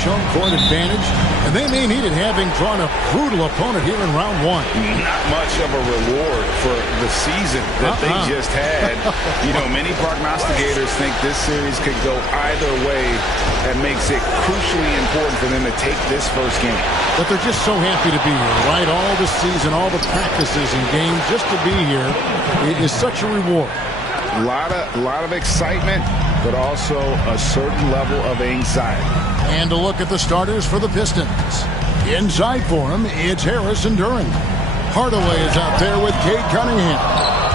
home court advantage, and they may need it, having drawn a brutal opponent here in round one. Not much of a reward for the season that they just had. You know, many prognosticators think this series could go either way. That makes it crucially important for them to take this first game. But they're just so happy to be here, right? All the season, all the practices and games, just to be here is such a reward. A lot of excitement, but also a certain level of anxiety. And a look at the starters for the Pistons. Inside for him, it's Harris and Duran. Hardaway is out there with Cunningham.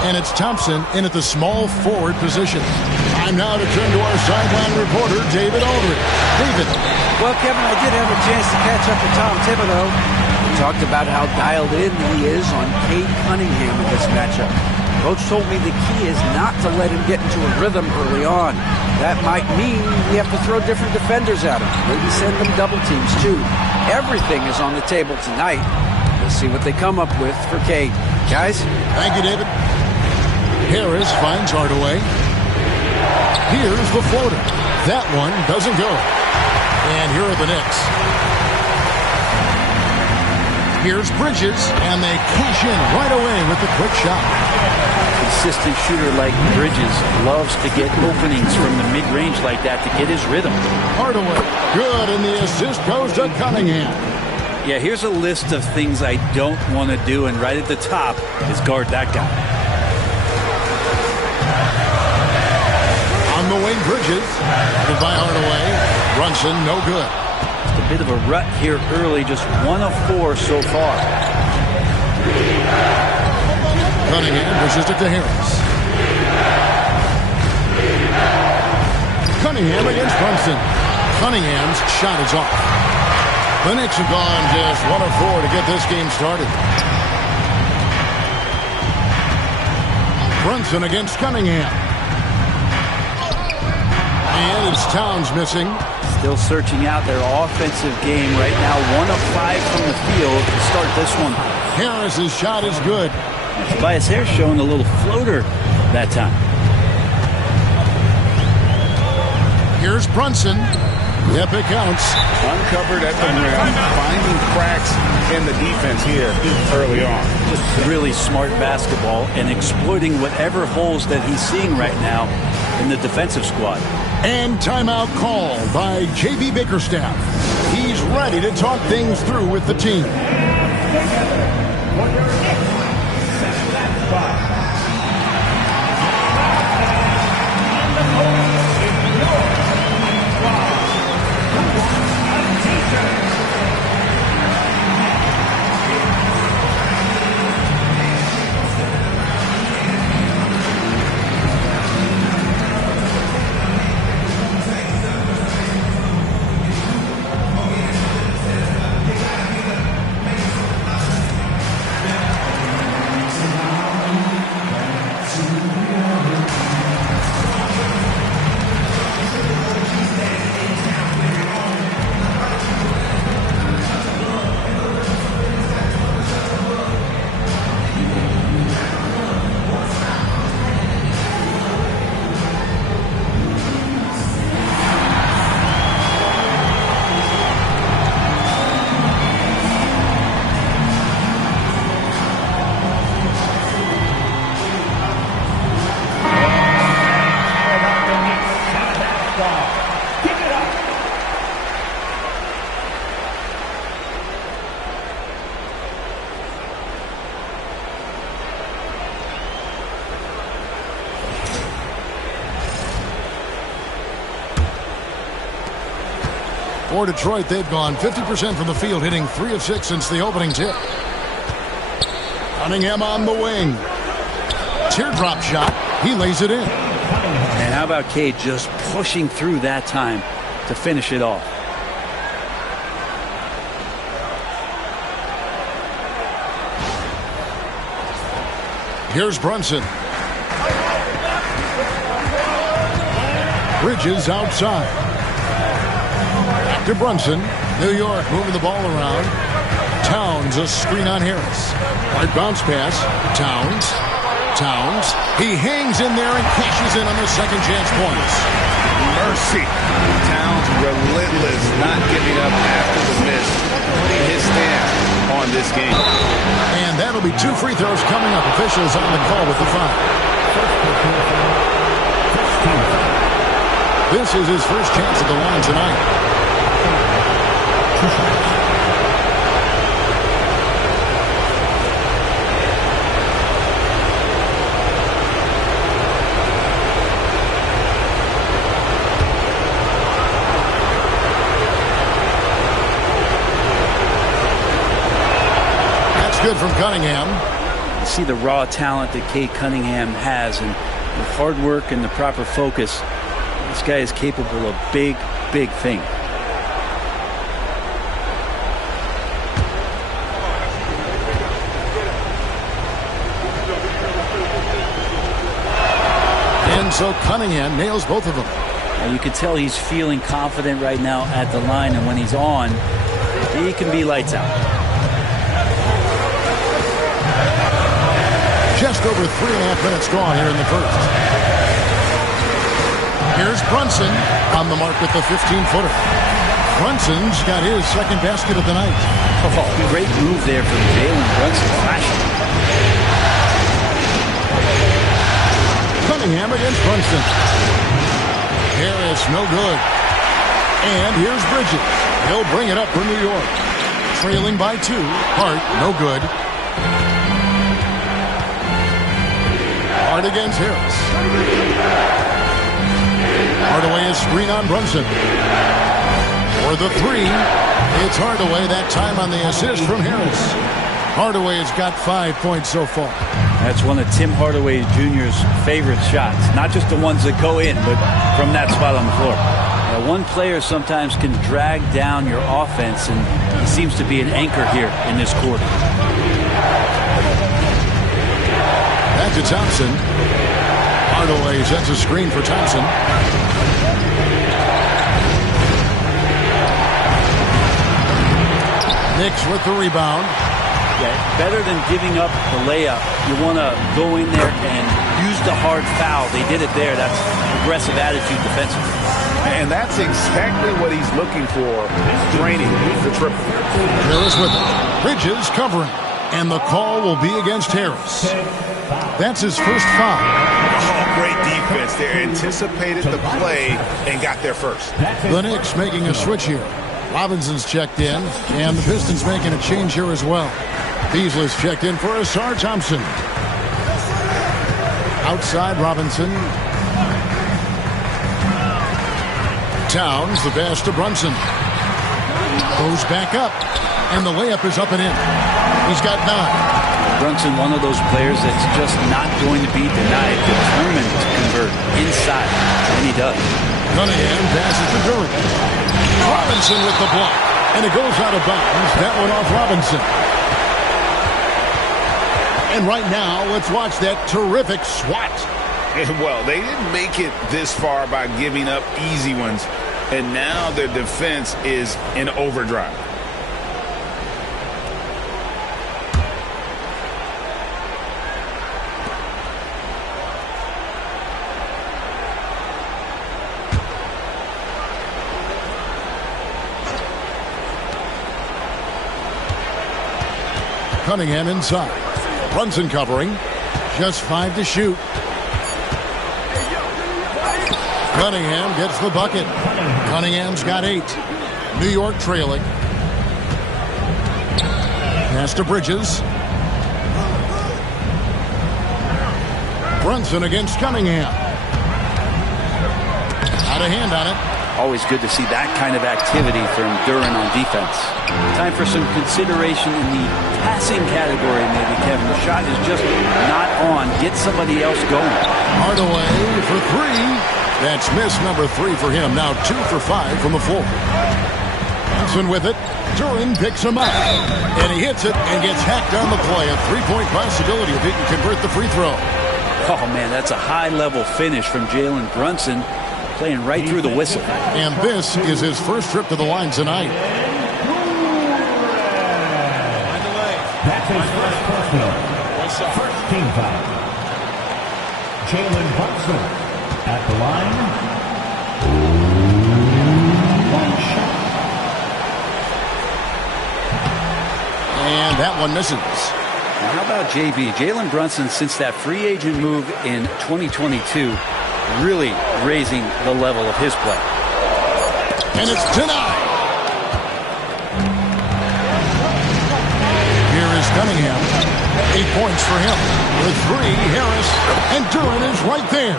And it's Thompson in at the small forward position. Time now to turn to our sideline reporter, David Aldridge. David. Well, Kevin, I did have a chance to catch up with Tom Thibodeau. He talked about how dialed in he is on Cunningham in this matchup. Coach told me the key is not to let him get into a rhythm early on. That might mean we have to throw different defenders at him. Maybe send them double teams, too. Everything is on the table tonight. We'll see what they come up with for Cade. Guys? Thank you, David. Harris finds Hardaway. Here's the floater. That one doesn't go. And here are the Knicks. Here's Bridges, and they cash in right away with the quick shot. Consistent shooter like Bridges loves to get openings from the mid-range like that to get his rhythm. Hardaway, good, and the assist goes to Cunningham. Yeah, here's a list of things I don't want to do, and right at the top is guard that guy. On the wing, Bridges, by Hardaway. Brunson, no good. Just a bit of a rut here early, just 1 of 4 so far. Cunningham pushes it to Harris. Cunningham against Brunson. Cunningham's shot is off. The Knicks have gone just 1 of 4 to get this game started. Brunson against Cunningham. And it's Towns missing. Still searching out their offensive game right now. 1 of 5 from the field to start this one. Harris's shot is good. Tobias Harris showing a little floater that time. Here's Brunson. Yep, it counts. Uncovered at the rim, finding cracks in the defense here early on. Just really smart basketball and exploiting whatever holes that he's seeing right now in the defensive squad. And timeout call by J.B. Bickerstaff. He's ready to talk things through with the team. For Detroit, they've gone 50% from the field, hitting 3 of 6 since the opening tip. Cunningham on the wing. Teardrop shot. He lays it in. And how about Cade just pushing through that time to finish it off? Here's Brunson. Bridges outside. To Brunson. New York moving the ball around. Towns, a screen on Harris. Hard bounce pass. Towns. He hangs in there and cashes in on the second chance points. Mercy. Towns relentless, not giving up after the miss, putting his stamp on this game. And that'll be 2 free throws coming up. Officials on the call with the foul. This is his first chance at the line tonight. That's good from Cunningham. You see the raw talent that Cade Cunningham has, and with hard work and the proper focus, this guy is capable of big, big things. And so Cunningham nails both of them. Now you can tell he's feeling confident right now at the line, and when he's on, he can be lights out. Just over 3.5 minutes gone here in the first. Here's Brunson on the mark with the 15-footer. Brunson's got his second basket of the night. Oh, great move there from Jalenbrunson. Cunningham against Brunson. Harris, no good. And here's Bridges. He'll bring it up for New York. Trailing by 2. Hart, no good. Hart against Harris. Hardaway is screen on Brunson. For the 3, it's Hardaway, that time on the assist from Harris. Hardaway has got 5 points so far. That's one of Tim Hardaway Jr.'s favorite shots. Not just the ones that go in, but from that spot on the floor. Now, one player sometimes can drag down your offense, and he seems to be an anchor here in this quarter. Back to Thompson. Hardaway sets a screen for Thompson. Knicks with the rebound. Yeah, better than giving up the layup, you want to go in there and use the hard foul. They did it there. That's aggressive attitude defensively. And that's exactly what he's looking for, draining the triple. Harris with it. Bridges covering. And the call will be against Harris. That's his first foul. Oh, great defense there. Anticipated the play and got there first. The Knicks making a switch here. Robinson's checked in, and the Pistons making a change here as well. Beasley's checked in for Ausar-Thompson. Outside Robinson. Towns, the pass to Brunson. Goes back up, and the layup is up and in. He's got 9. Brunson, one of those players that's just not going to be denied, determined to convert inside, and he does. Cunningham passes to Durant. Robinson with the block, and it goes out of bounds. That one off Robinson. And right now, let's watch that terrific swat. Well, they didn't make it this far by giving up easy ones, and now their defense is in overdrive. Cunningham inside. Brunson covering. Just 5 to shoot. Cunningham gets the bucket. Cunningham's got 8. New York trailing. Pass to Bridges. Brunson against Cunningham. Out of hand on it. Always good to see that kind of activity from Duran on defense. Time for some consideration in the passing category, maybe, Kevin. The shot is just not on. Get somebody else going. Hardaway for 3. That's miss number 3 for him. Now 2 for 5 from the floor. Thompson with it. Duran picks him up. And he hits it and gets hacked on the play. A 3-point possibility if he can convert the free throw. Oh, man, that's a high-level finish from Jalenbrunson, playing right through the whistle. And this is his first trip to the line tonight. That's his first personal. First team foul. Jalenbrunson at the line. That one misses. Now how about JB? Jalen Brunson, since that free agent move in 2022, really raising the level of his play. And it's denied. Here is Cunningham. 8 points for him. With 3, Harris. And Duren is right there.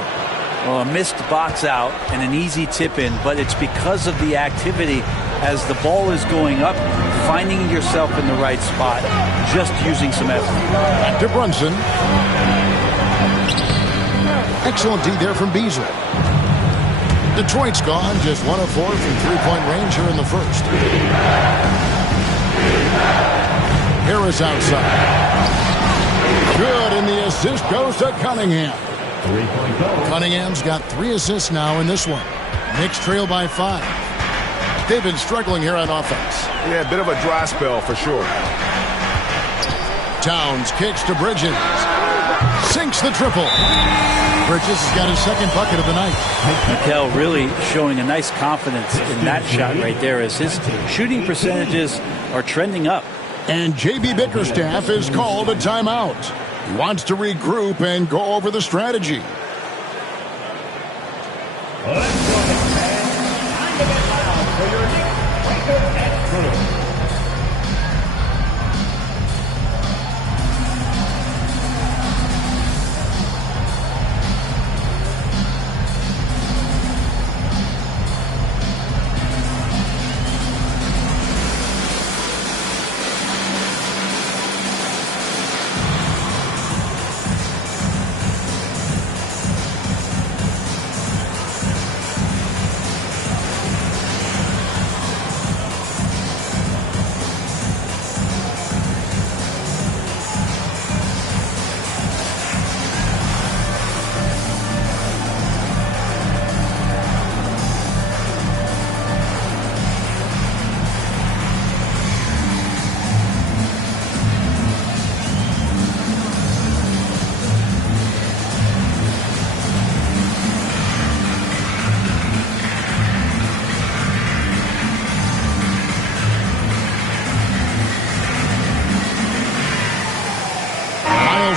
Well, a missed box out and an easy tip in, but it's because of the activity as the ball is going up, finding yourself in the right spot, just using some effort. Back to Brunson. Excellent D there from Beasley. Detroit's gone just 1 of 4 from 3-point range here in the first. Harris outside. Good, and the assist goes to Cunningham. Cunningham's got 3 assists now in this one. Knicks trail by 5. They've been struggling here on offense. Yeah, a bit of a dry spell for sure. Towns kicks to Bridges. Sinks the triple. Bridges has got his second bucket of the night. Mikel really showing a nice confidence in that shot right there as his shooting percentages are trending up. And J.B. Bickerstaff is called a timeout. He wants to regroup and go over the strategy.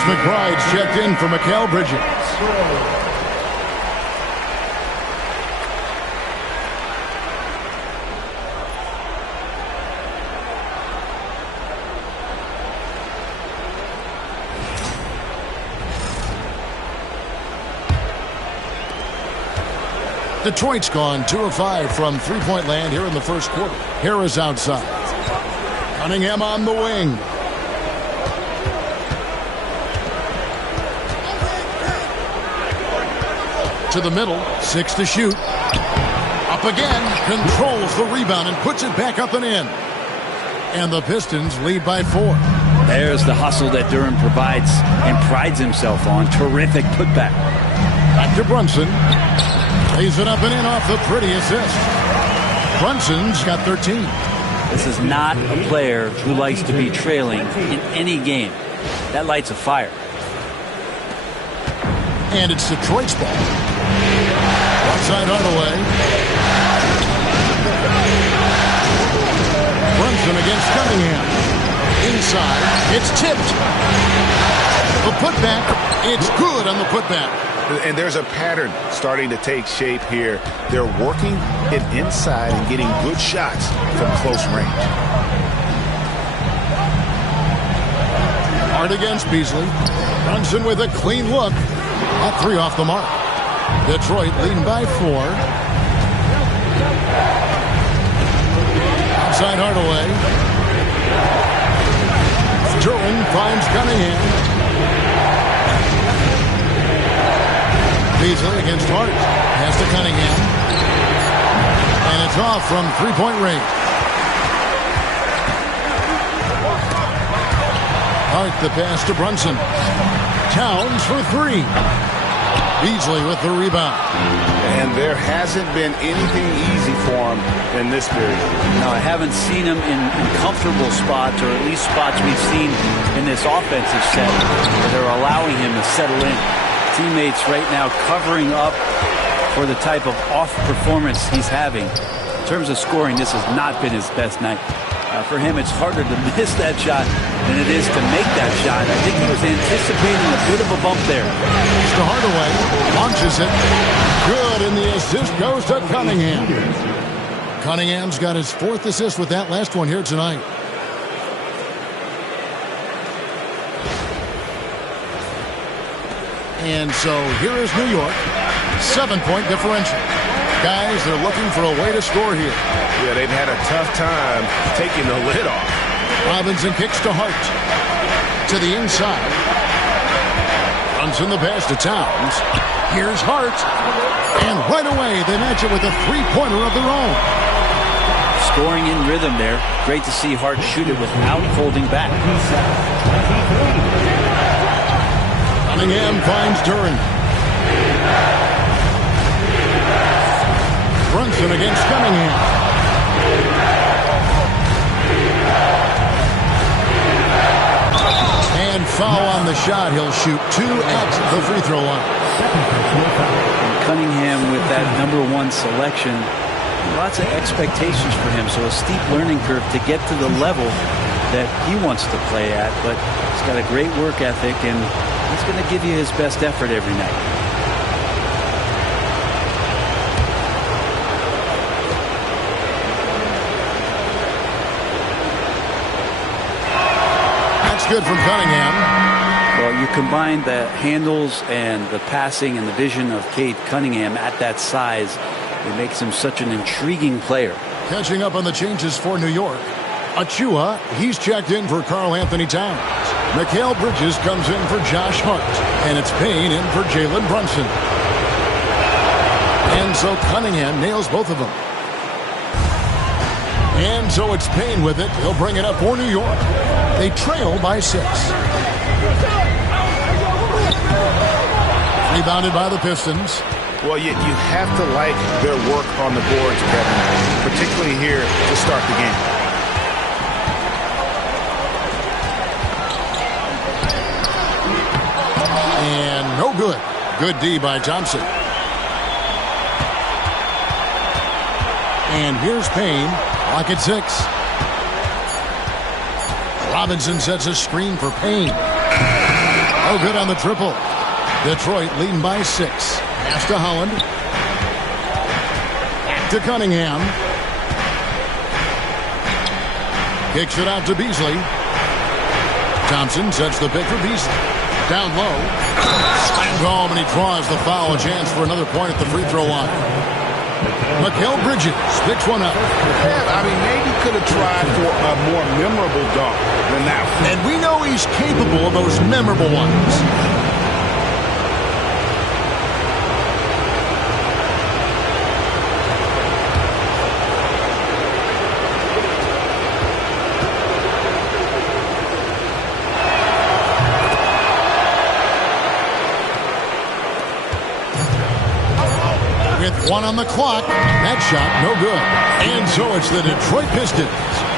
McBride's checked in for Mikal Bridges. Detroit's gone 2 of 5 from 3-point land here in the first quarter. Harris outside. Cunningham on the wing. To the middle, 6 to shoot. Up again, controls the rebound and puts it back up and in. And the Pistons lead by 4. There's the hustle that Duren provides and prides himself on. Terrific putback. Back to Brunson. Lays it up and in off the pretty assist. Brunson's got 13. This is not a player who likes to be trailing in any game. That lights a fire. And it's Detroit's ball. Outside Hardaway. Brunson against Cunningham. Inside. It's tipped. The putback. It's good on the putback. And there's a pattern starting to take shape here. They're working it inside and getting good shots from close range. Hard against Beasley. Brunson with a clean look. That 3 off the mark. Detroit leading by 4. Outside Hardaway. Duren finds Cunningham. Beasley against Hart. Pass to Cunningham. And it's off from 3-point range. Hart the pass to Brunson. Towns for 3. Beasley with the rebound. And there hasn't been anything easy for him in this period. No, I haven't seen him in comfortable spots, or at least spots we've seen in this offensive set where they're allowing him to settle in. Teammates right now covering up for the type of off performance he's having. In terms of scoring, this has not been his best night. For him, it's harder to miss that shot than it is to make that shot. I think he was anticipating a bit of a bump there. Mr. Hardaway launches it. Good, and the assist goes to Cunningham. Cunningham's got his 4th assist with that last one here tonight. And so here is New York. 7-point differential. Guys, they're looking for a way to score here. Yeah, they've had a tough time taking the lid off. Robinson kicks to Hart. To the inside. Runs in the pass to Towns. Here's Hart. And right away, they match it with a 3-pointer of their own. Scoring in rhythm there. Great to see Hart shoot it without holding back. Cunningham finds Duran. Brunson against Cunningham. And foul on the shot. He'll shoot 2 at the free throw line. And Cunningham with that #1 selection. Lots of expectations for him. So a steep learning curve to get to the level that he wants to play at. But he's got a great work ethic, and he's going to give you his best effort every night. Good from Cunningham. Well, you combine the handles and the passing and the vision of Cade Cunningham at that size, it makes him such an intriguing player. Catching up on the changes for New York. Achua, he's checked in for Karl Anthony Towns. Mikal Bridges comes in for Josh Hart. And it's Payne in for Jalen Brunson. And so Cunningham nails both of them. And so it's Payne with it. He'll bring it up for New York. They trail by 6. Rebounded by the Pistons. Well, you have to like their work on the boards, Kevin, particularly here to start the game. And no good. Good D by Thompson. And here's Payne. Lock at 6. Robinson sets a screen for Payne. Oh, good on the triple. Detroit leading by 6. Pass to Holland. Back to Cunningham. Kicks it out to Beasley. Thompson sets the pick for Beasley. Down low. Slammed home, and he draws the foul. A chance for another point at the free throw line. Mikal Bridges picks one up. Yeah, I mean, maybe could have tried for a more memorable dunk than that one. And we know he's capable of those memorable ones. With 1 on the clock, that shot no good. And so it's the Detroit Pistons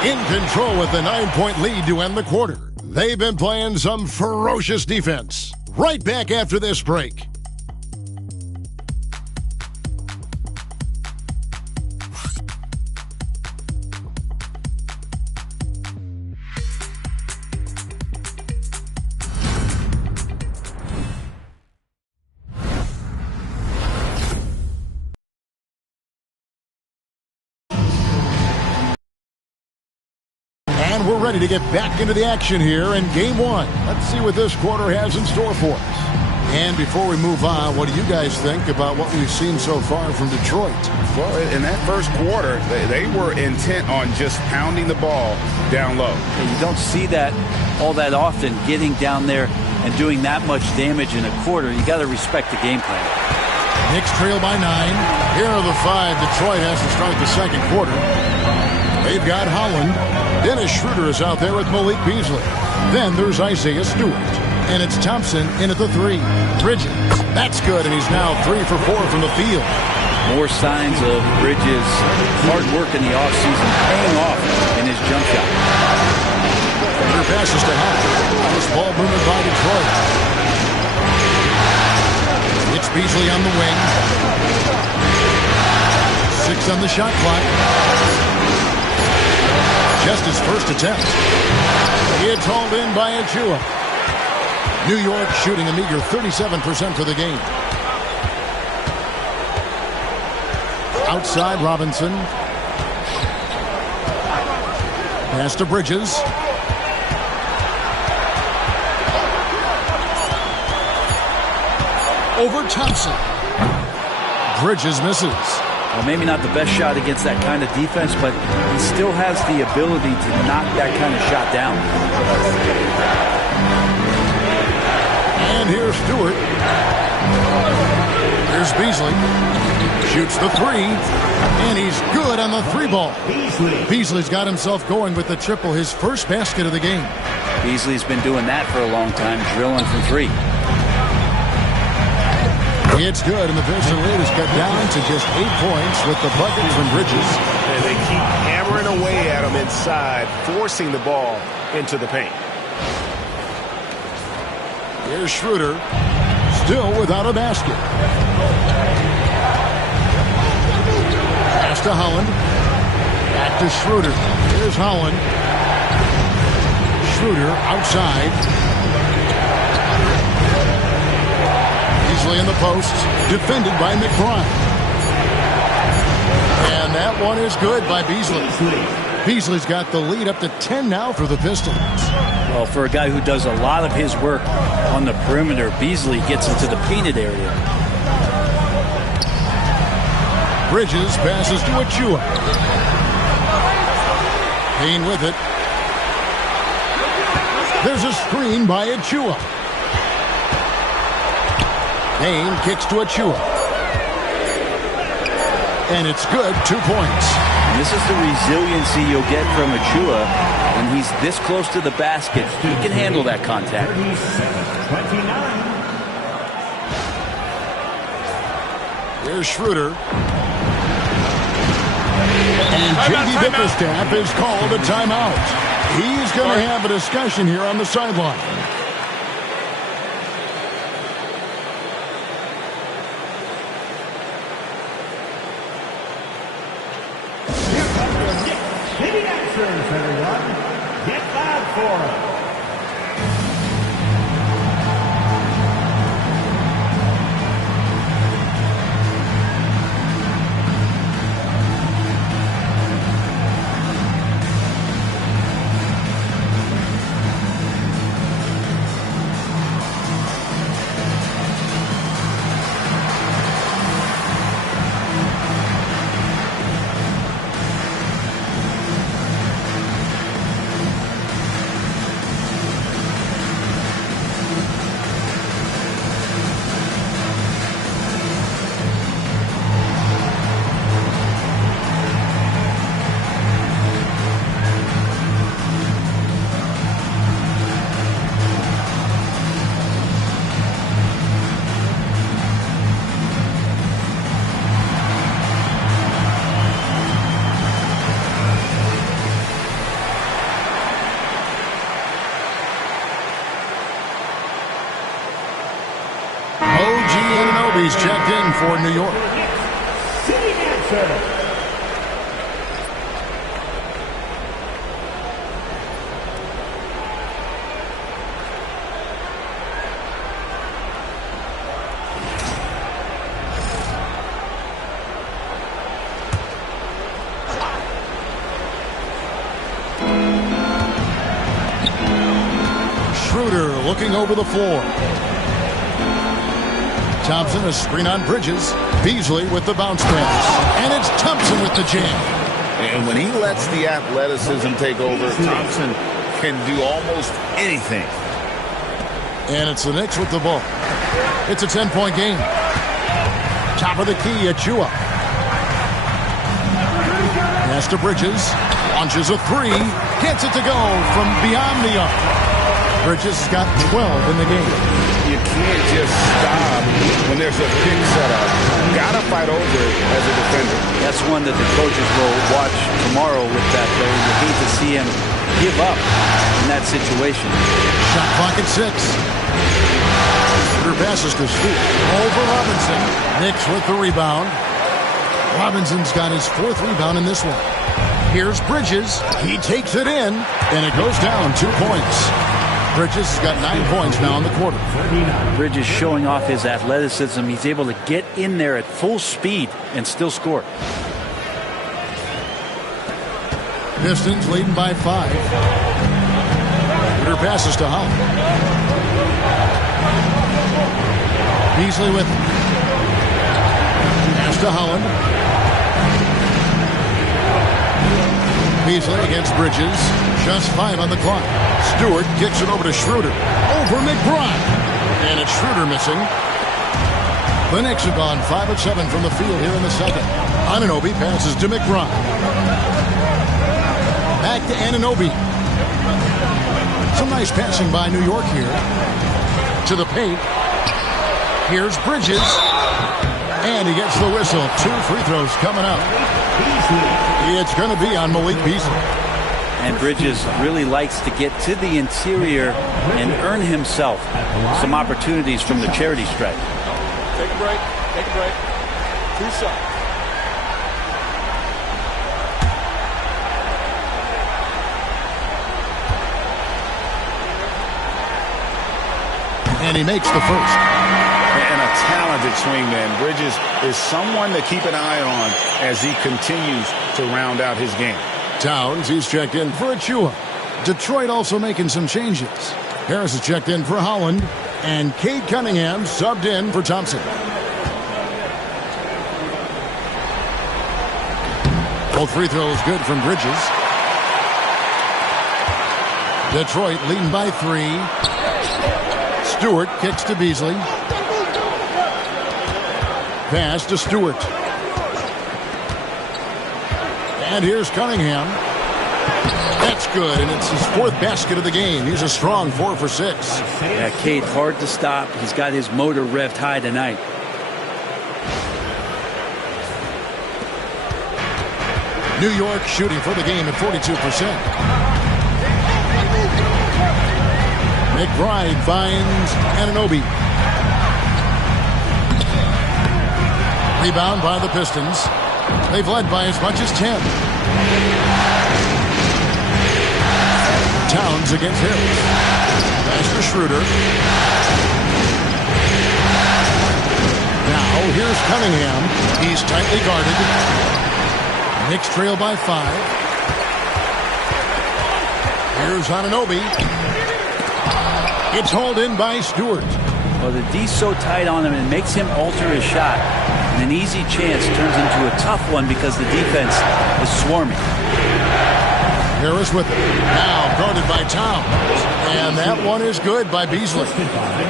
in control with a 9-point lead to end the quarter. They've been playing some ferocious defense. Right back after this break. And we're ready to get back into the action here in Game 1. Let's see what this quarter has in store for us. And before we move on, what do you guys think about what we've seen so far from Detroit? Well, in that first quarter, they were intent on just pounding the ball down low. And you don't see that all that often, getting down there and doing that much damage in a quarter. You got to respect the game plan. Knicks trail by 9. Here are the 5 Detroit has to start the second quarter. They've got Holland. Dennis Schroeder is out there with Malik Beasley. Then there's Isaiah Stewart. And it's Thompson in at the 3. Bridges. That's good, and he's now 3 for 4 from the field. More signs of Bridges' hard work in the offseason paying off in his jump shot. Their passes to Holland. This ball movement by Detroit. It's Beasley on the wing. 6 on the shot clock. Just a his first attempt. It's hauled in by Achua. New York shooting a meager 37% for the game. Outside Robinson. Pass to Bridges. Over Thompson. Bridges misses. Well, maybe not the best shot against that kind of defense, but he still has the ability to knock that kind of shot down. And here's Stewart. Here's Beasley. Shoots the three. And he's good on the three ball. Beasley's got himself going with the triple, his first basket of the game. Beasley's been doing that for a long time, drilling from three. It's good, and the Pistons lead is cut down to just 8 points with the bucket from Bridges. And they keep hammering away at him inside, forcing the ball into the paint. Here's Schroeder, still without a basket. Pass to Holland. Back to Schroeder. Here's Holland. Schroeder outside. Beasley in the post, defended by McBride. And that one is good by Beasley. Beasley's got the lead up to 10 now for the Pistons. Well, for a guy who does a lot of his work on the perimeter, Beasley gets into the painted area. Bridges passes to Achua. Payne with it. There's a screen by Achua. Payne kicks to Achua. And it's good, 2 points. And this is the resiliency you'll get from Achua when he's this close to the basket. He can handle that contact. 29. Here's Schroeder. And J.D. Bickerstaff is called a timeout. He's going to have a discussion here on the sideline. Everyone, get loud for it. He's checked in for New York. Schroeder looking over the floor. Thompson, a screen on Bridges. Beasley with the bounce pass. And it's Thompson with the jam. And when he lets the athleticism take over, Thompson can do almost anything. And it's the Knicks with the ball. It's a 10-point game. Top of the key, Achua. Pass to Bridges. Launches a three. Gets it to go from beyond the arc. Bridges has got 12 in the game. You can't just stop when there's a pick set up. Gotta fight over it as a defender. That's one that the coaches will watch tomorrow with that player. You hate to see him give up in that situation. Shot clock at 6. Her passes to Stewart. Over Robinson. Knicks with the rebound. Robinson's got his 4th rebound in this one. Here's Bridges. He takes it in, and it goes down 2 points. Bridges has got 9 points now in the quarter. Bridges showing off his athleticism. He's able to get in there at full speed and still score. Pistons leading by 5. Schroeder passes to Holland. Beasley with him. Pass to Holland. Beasley against Bridges. Just 5 on the clock. Stewart kicks it over to Schroeder. Over McBride. And it's Schroeder missing. The Knicks have gone 5 of 7 from the field here in the second. Anunoby passes to McBride. Back to Anunoby. Some nice passing by New York here. To the paint. Here's Bridges. And he gets the whistle. 2 free throws coming up. It's going to be on Malik Beasley. And Bridges really likes to get to the interior and earn himself some opportunities from the charity stripe. Take a break. Take a break. 2 shots. And he makes the first. And a talented swingman. Bridges is someone to keep an eye on as he continues to round out his game. Towns, he's checked in for Achua. Detroit also making some changes. Harris is checked in for Holland. And Cade Cunningham subbed in for Thompson. Both free throws good from Bridges. Detroit leading by 3. Stewart kicks to Beasley. Pass to Stewart. And here's Cunningham. That's good, and it's his 4th basket of the game. He's a strong 4 for 6. Yeah, Cade, hard to stop. He's got his motor revved high tonight. New York shooting for the game at 42%. McBride finds Anunoby. Rebound by the Pistons. They've led by as much as 10. Towns against Harris. Pass to Schroeder. Now here's Cunningham. He's tightly guarded. Knicks trail by 5. Here's Anunoby. It's hauled in by Stewart. Well, the D's so tight on him, it makes him alter his shot. And an easy chance turns into a tough one because the defense is swarming. Harris with it. Now guarded by Towns. And that one is good by Beasley.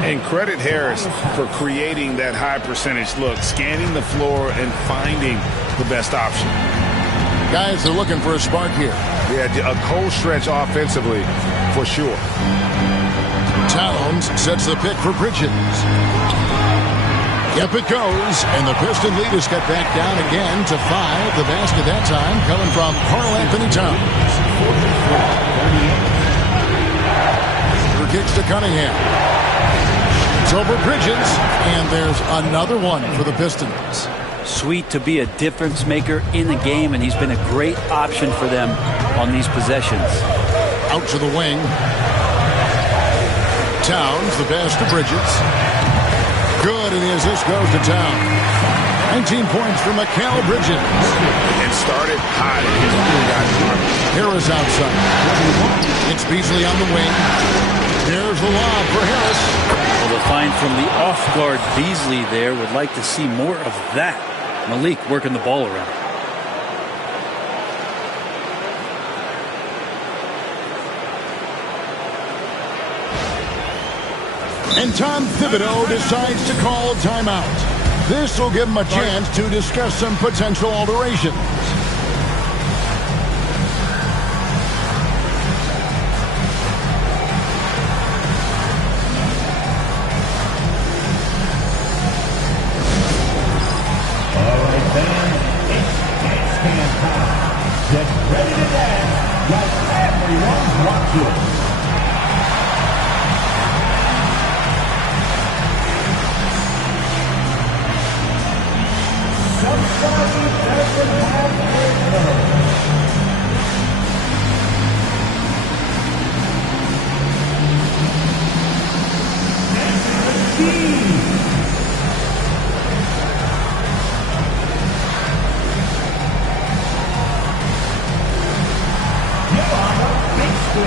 And credit Harris for creating that high percentage look, scanning the floor and finding the best option. Guys are looking for a spark here. Yeah, a cold stretch offensively for sure. Towns sets the pick for Bridges. Yep, it goes, and the Piston lead is cut back down again to 5. The basket that time coming from Karl-Anthony Towns. Schroeder kicks to Cunningham. It's over Bridges, and there's another one for the Pistons. Sweet to be a difference maker in the game, and he's been a great option for them on these possessions. Out to the wing. Towns, the pass to Bridges. Good, and as this goes to Towns. 19 points for Mikal Bridges. And started hot. Harris outside. It's Beasley on the wing. There's the lob for Harris. Well, the find from the off-guard Beasley there. Would like to see more of that. Malik working the ball around. And Tom Thibodeau decides to call a timeout. This will give him a chance to discuss some potential alterations. All right, fans, it's dance time. Get ready to dance like everyone's watching. 3.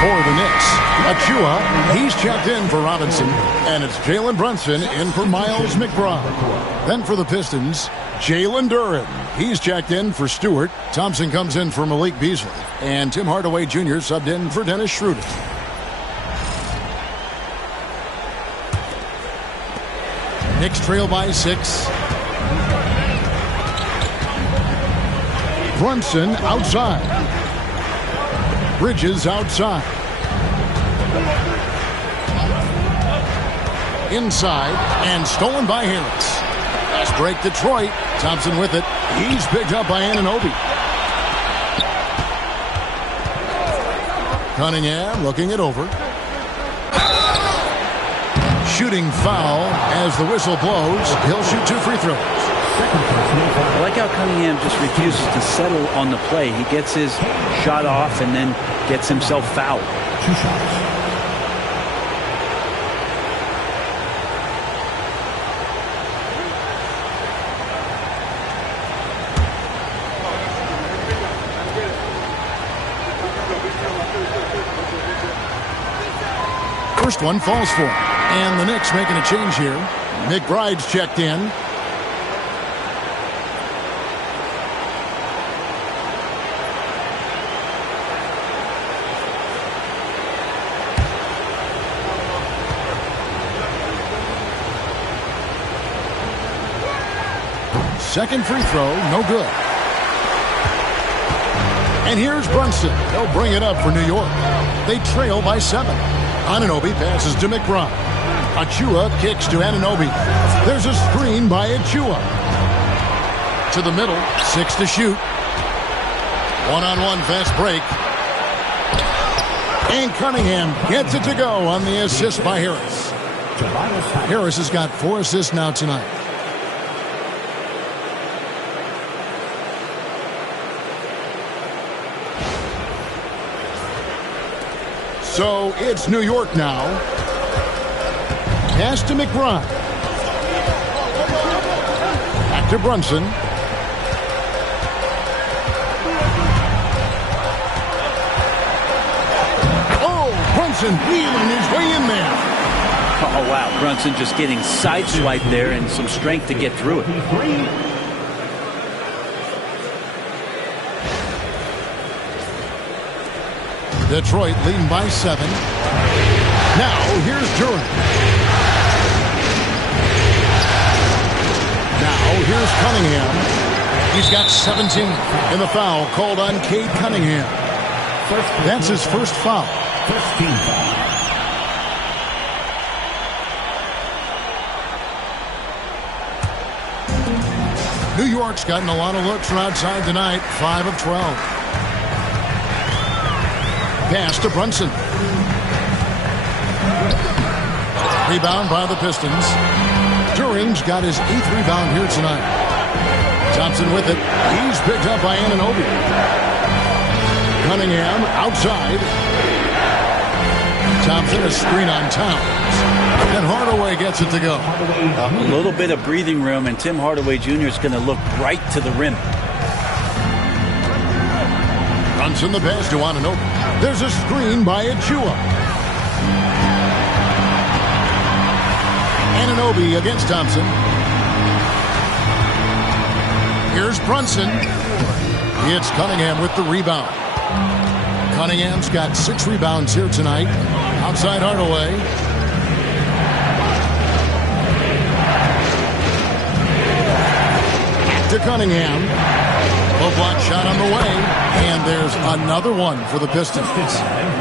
For the Knicks, Achua, he's checked in for Robinson, and it's Jalenbrunson in for Miles McBride. Then for the Pistons, Jalen Duren, he's checked in for Stewart. Thompson comes in for Malik Beasley, and Tim Hardaway Jr. subbed in for Dennis Schroeder. Knicks trail by 6. Brunson outside. Bridges outside. Inside and stolen by Harris. Fast break Detroit. Thompson with it. He's picked up by Anunoby. Cunningham looking it over. Shooting foul as the whistle blows. He'll shoot 2 free throws. I like how Cunningham just refuses to settle on the play. He gets his shot off and then gets himself fouled. 2 shots. First one falls for him. And the Knicks making a change here. McBride's checked in. Second free throw, no good. And here's Brunson. He'll bring it up for New York. They trail by 7. Anunoby passes to McBride. Achua kicks to Anunoby. There's a screen by Achua. To the middle, 6 to shoot. One-on-one fast break. And Cunningham gets it to go on the assist by Harris. Harris has got 4 assists now tonight. So it's New York now. Pass to McBride. Back to Brunson. Oh, Brunson wheeling his way in there. Oh, wow. Brunson just getting sideswiped there and some strength to get through it. Detroit leading by 7. Now here's Duren. Now here's Cunningham. He's got 17. And the foul called on Cade Cunningham. That's his first foul. First team foul. New York's gotten a lot of looks from outside tonight. 5 of 12. Pass to Brunson. Rebound by the Pistons. Duren's got his 8th rebound here tonight. Thompson with it. He's picked up by Anunoby. Cunningham outside. Thompson a screen on Towns. And Hardaway gets it to go. A little bit of breathing room, and Tim Hardaway Jr. is going to look right to the rim. Brunson the pass to Anunoby. There's a screen by Achua. Anunoby against Thompson. Here's Brunson. It's Cunningham with the rebound. Cunningham's got 6 rebounds here tonight. Outside Hardaway. To Cunningham. Low block shot on the way, and there's another one for the Pistons.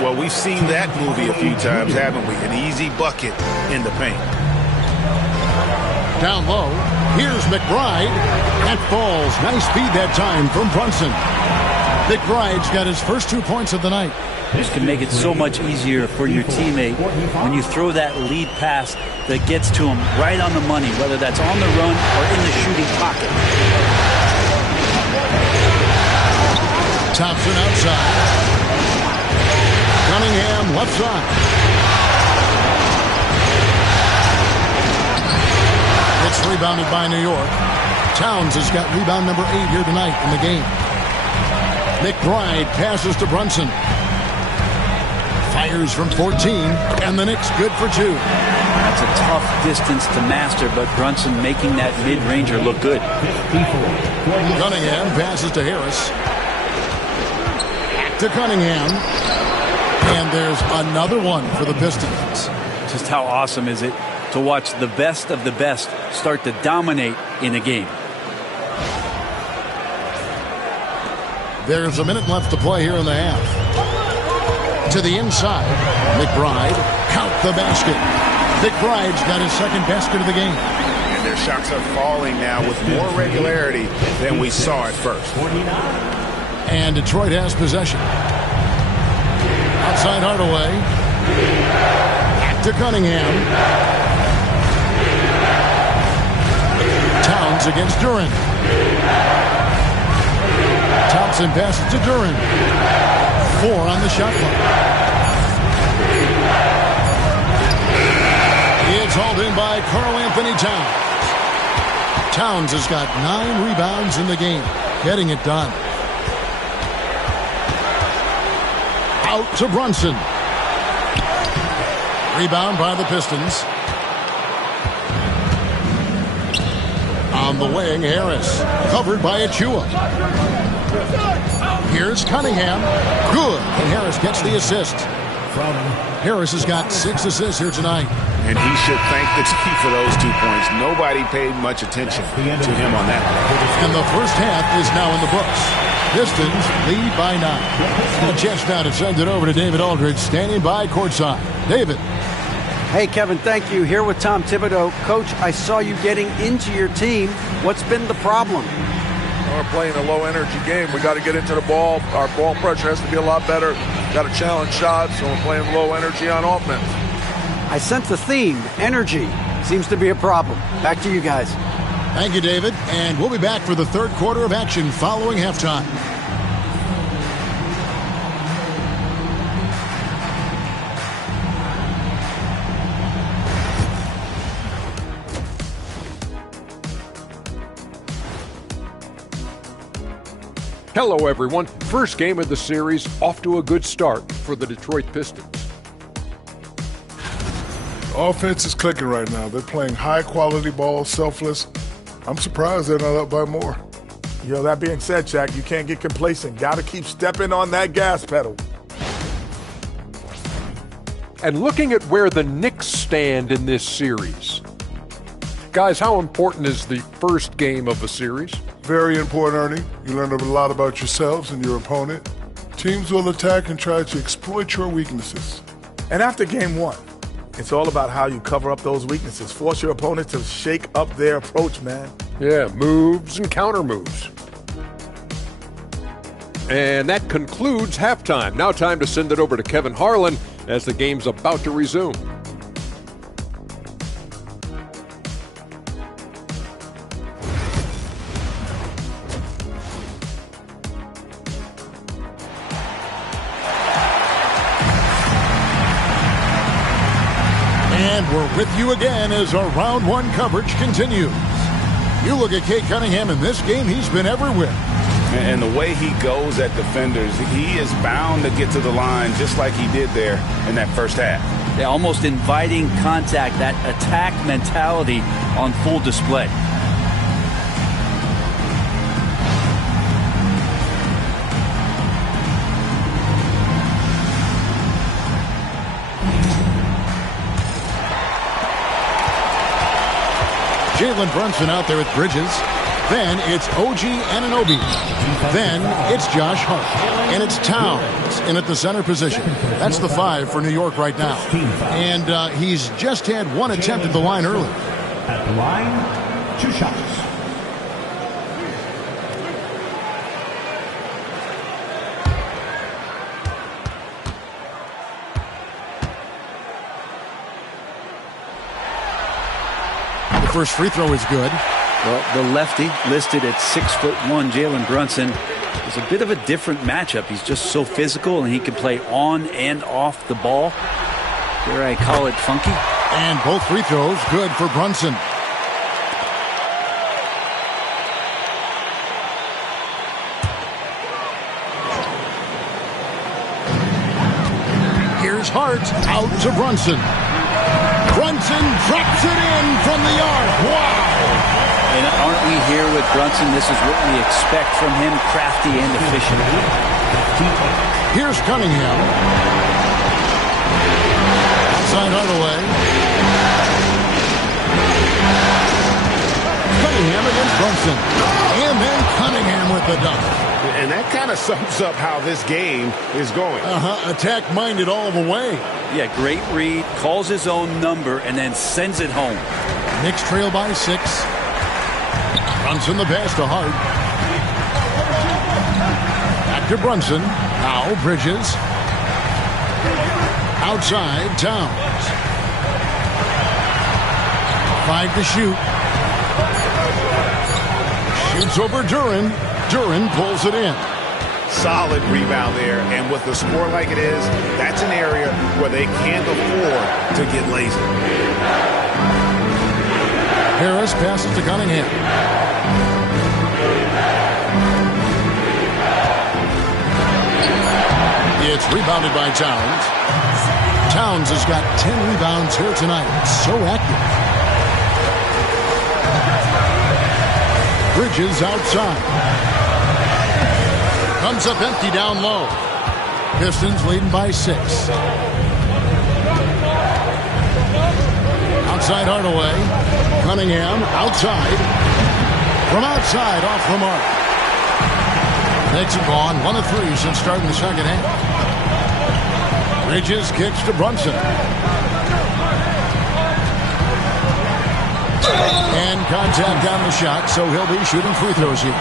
Well, we've seen that movie a few times, haven't we? An easy bucket in the paint. Down low, here's McBride. That falls. Nice feed that time from Brunson. McBride's got his first 2 points of the night. This can make it so much easier for your teammate when you throw that lead pass that gets to him right on the money, whether that's on the run or in the shooting pocket. Thompson outside. Cunningham left side. It's rebounded by New York. Towns has got rebound number 8 here tonight in the game. McBride passes to Brunson. Fires from 14, and the Knicks good for 2. That's a tough distance to master, but Brunson making that mid-ranger look good. Cunningham passes to Harris. To Cunningham. And there's another one for the Pistons. Just how awesome is it to watch the best of the best start to dominate in a game. There's a minute left to play here in the half. To the inside. McBride. Count the basket. McBride's got his second basket of the game. And their shots are falling now with more regularity than we saw at first. And Detroit has possession. Outside Hardaway. Back to Cunningham. Towns against Duran. Thompson passes to Duran. 4 on the shot clock. It's hauled in by Karl-Anthony Towns. Towns has got 9 rebounds in the game, getting it done. Out to Brunson. Rebound by the Pistons. On the wing, Harris. Covered by Achua. Here's Cunningham. Good. And Harris gets the assist. Harris has got 6 assists here tonight. And he should thank the team for those 2 points. Nobody paid much attention to him on that. And the first half is now in the books. Pistons lead by 9. A chance now to send it over to David Aldridge, standing by courtside. David. Hey, Kevin, thank you. Here with Tom Thibodeau. Coach, I saw you getting into your team. What's been the problem? We're playing a low-energy game. We got to get into the ball. Our ball pressure has to be a lot better. Got to challenge shots, so we're playing low energy on offense. I sense the theme. Energy seems to be a problem. Back to you guys. Thank you, David. And we'll be back for the third quarter of action following halftime. Hello, everyone. First game of the series, off to a good start for the Detroit Pistons. Offense is clicking right now. They're playing high-quality ball, selfless. I'm surprised they're not up by more. That being said, Jack, you can't get complacent. Got to keep stepping on that gas pedal. And looking at where the Knicks stand in this series. Guys, how important is the first game of a series? Very important, Ernie. You learn a lot about yourselves and your opponent. Teams will attack and try to exploit your weaknesses. And after game 1, it's all about how you cover up those weaknesses. Force your opponent to shake up their approach, man. Yeah, moves and counter moves. And that concludes halftime. Now time to send it over to Kevin Harlan as the game's about to resume. And we're with you again as our round 1 coverage continues. You look at Cade Cunningham in this game, he's been everywhere. And the way he goes at defenders, he is bound to get to the line just like he did there in that first half. Yeah, almost inviting contact, that attack mentality on full display. Jalenbrunson out there with Bridges. Then it's OG Anunoby. Then it's Josh Hart. And it's Towns in at the center position. That's the 5 for New York right now. And he's just had 1 attempt at the line early. At the line, 2 shots. First free throw is good. Well, the lefty listed at 6'1", Jalen Brunson, is a bit of a different matchup. He's just so physical, and he can play on and off the ball. Dare I call it funky? And both free throws good for Brunson. Here's Hart out to Brunson. Brunson drops it in from the arc. Wow! And aren't we here with Brunson? This is what we expect from him, crafty and efficient. Here's Cunningham. Outside Hardaway. Cunningham against Brunson. And then Cunningham with the dunk. And that kind of sums up how this game is going. Attack-minded all the way. Yeah, great read, calls his own number, and then sends it home. Knicks trail by 6. Brunson the pass to Hart. Back to Brunson. Now Bridges. Outside Towns. 5 to shoot. Shoots over Duren. Duren pulls it in. Solid rebound there, and with the score like it is, that's an area where they can't afford to get lazy. Harris passes to Cunningham. It's rebounded by Towns. Towns has got 10 rebounds here tonight. So active. Bridges outside. Comes up empty down low. Pistons leading by 6. Outside Hardaway. Cunningham outside. From outside off the mark. Knicks have gone 1 of 3 since starting the second half. Bridges kicks to Brunson. And contact on the shot, so he'll be shooting free throws here.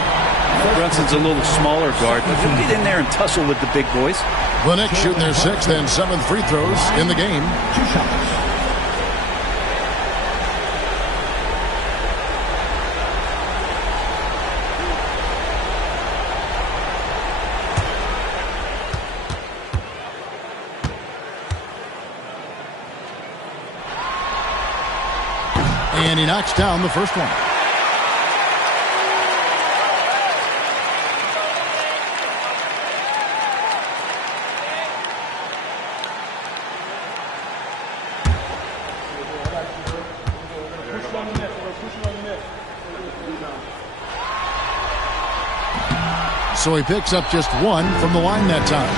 Brunson's a little smaller guard, but he'll get in there and tussle with the big boys. The Knicks shooting their 6th and 7th free throws in the game. 2 shots. And he knocks down the first one. So he picks up just 1 from the line that time.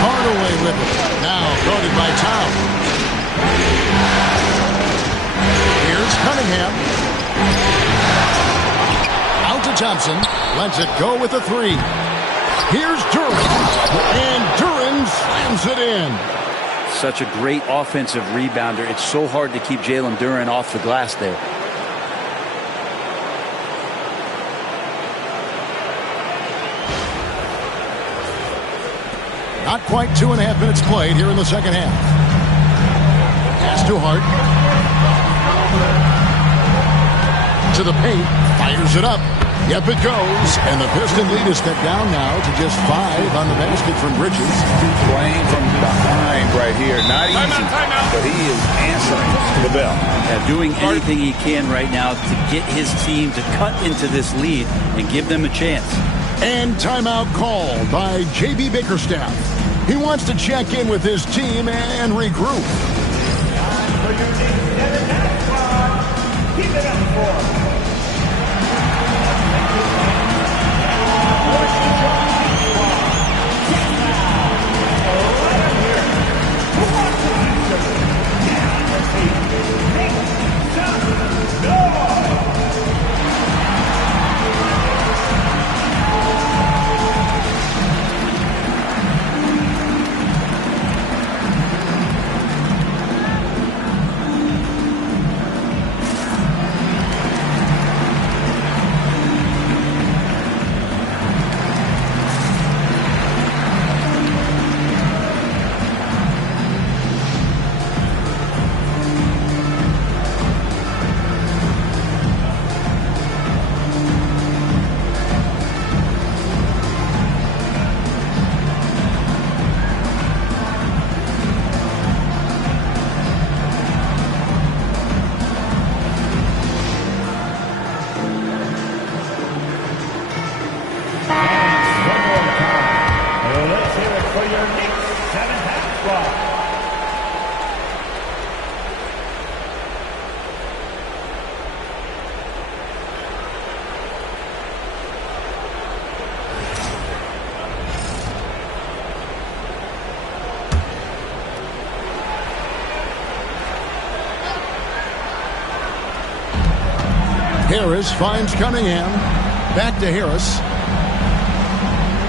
Hardaway with it. Now guarded by Towns. Here's Cunningham. Out to Thompson. Lets it go with a 3. Here's Duren. And Duren slams it in. Such a great offensive rebounder. It's so hard to keep Jalen Duren off the glass there. Not quite 2.5 minutes played here in the second half. Pass to Hart. To the paint. Fires it up. Yep, it goes. And the Piston lead is stepped down now to just 5 on the basket from Bridges. Playing from behind right here. Not easy, but he is answering the bell. Doing anything he can right now to get his team to cut into this lead and give them a chance. And timeout called by J.B. Bickerstaff. He wants to check in with his team and regroup. Keep it up for foul. Harris finds Cunningham. Back to Harris.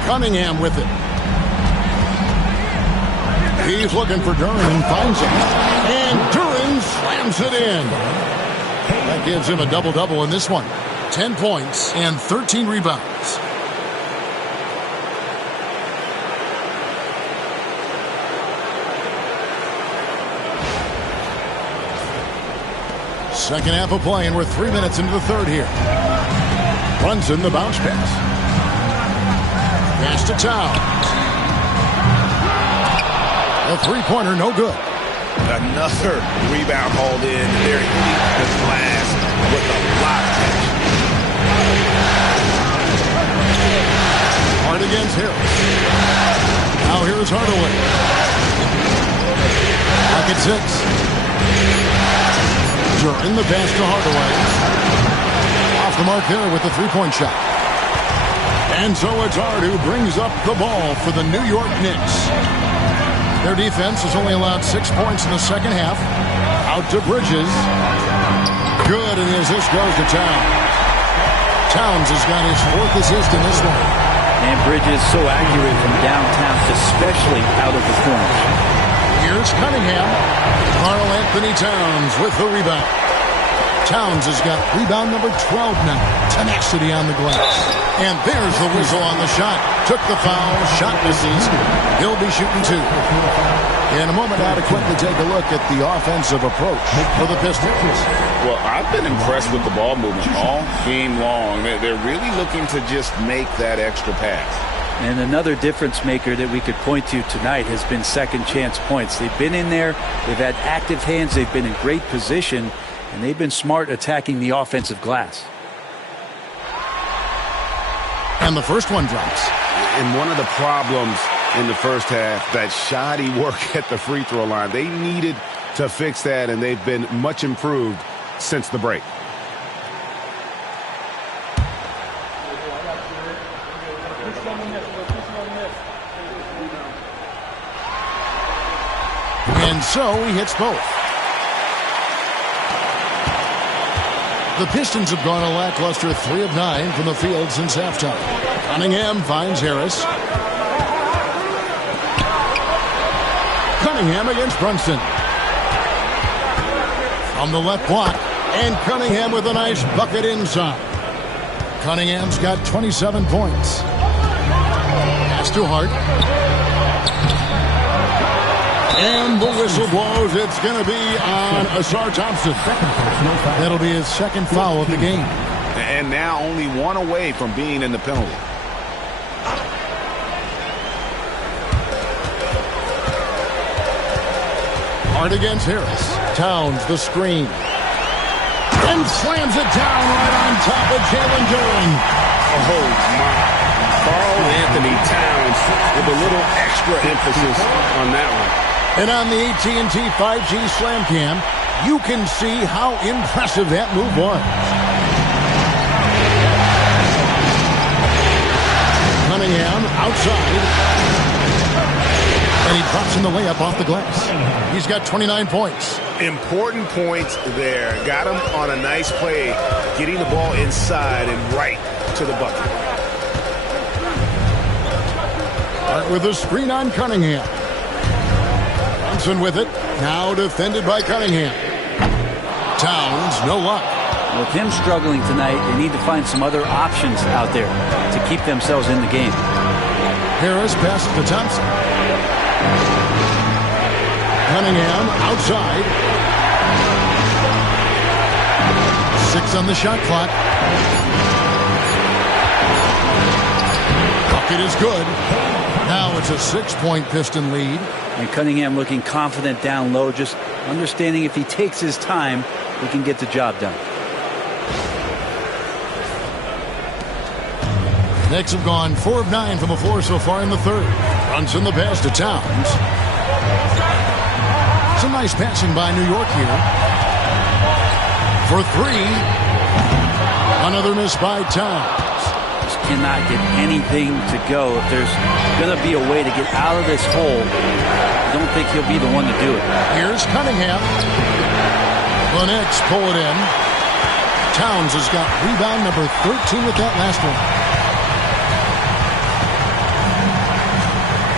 Cunningham with it. He's looking for Duren and finds him. And Duren slams it in. That gives him a double-double in this one. 10 points and 13 rebounds. Second half of play, and we're 3 minutes into the third here. Brunson, the bounce pass. Pass to Towns. A three-pointer, no good. Another rebound hauled in. They're hitting the glass with a lot of tension. Hard against Harris. Now here's Hardaway. Back at 6. In the pass to Hardaway. Off the mark there with the three-point shot. And so it's Hard who brings up the ball for the New York Knicks. Their defense has only allowed 6 points in the second half. Out to Bridges. Good, and the assist goes to Towns. Towns has got his 4th assist in this one. And Bridges so accurate from downtown, especially out of the corner. Here's Cunningham. Karl Anthony Towns with the rebound. Towns has got rebound number 12 now. Tenacity on the glass. And there's the whistle on the shot. Took the foul. Shot misses. He'll be shooting 2. In a moment now to quickly take a look at the offensive approach for the Pistons. Well, I've been impressed with the ball movement all game long. They're really looking to just make that extra pass. And another difference maker that we could point to tonight has been second chance points. They've been in there, they've had active hands, they've been in great position, and they've been smart attacking the offensive glass. And the first one drops. And one of the problems in the first half, that shoddy work at the free throw line. They needed to fix that, and they've been much improved since the break. And so he hits both. The Pistons have gone a lackluster 3 of 9 from the field since halftime. Cunningham finds Harris. Cunningham against Brunson. From the left block, and Cunningham with a nice bucket inside. Cunningham's got 27 points. Pass to Hart. And the whistle blows. It's going to be on Ausar-Thompson. That'll be his second foul of the game. And now only 1 away from being in the penalty. Hart against Harris. Towns the screen. And slams it down right on top of Jalen. Oh, my. Karl Anthony Towns with a little extra emphasis on that one. And on the AT&T 5G Slam Cam, you can see how impressive that move was. Cunningham outside. And he drops in the layup off the glass. He's got 29 points. Important points there. Got him on a nice play, getting the ball inside and right to the bucket. Hart with a screen on Cunningham. Thompson with it. Now defended by Cunningham. Towns, no luck. With him struggling tonight, they need to find some other options out there to keep themselves in the game. Harris passes to Thompson. Cunningham outside. 6 on the shot clock. Bucket is good. Now it's a 6-point Piston lead. And Cunningham looking confident down low, just understanding if he takes his time, he can get the job done. Knicks have gone 4 of 9 from the floor so far in the third. Brunson the pass to Towns. Some nice passing by New York here. For three. Another miss by Towns. Just cannot get anything to go. If there's going to be a way to get out of this hole, I don't think he'll be the one to do it. Here's Cunningham. The Knicks pull it in. Towns has got rebound number 13 with that last one.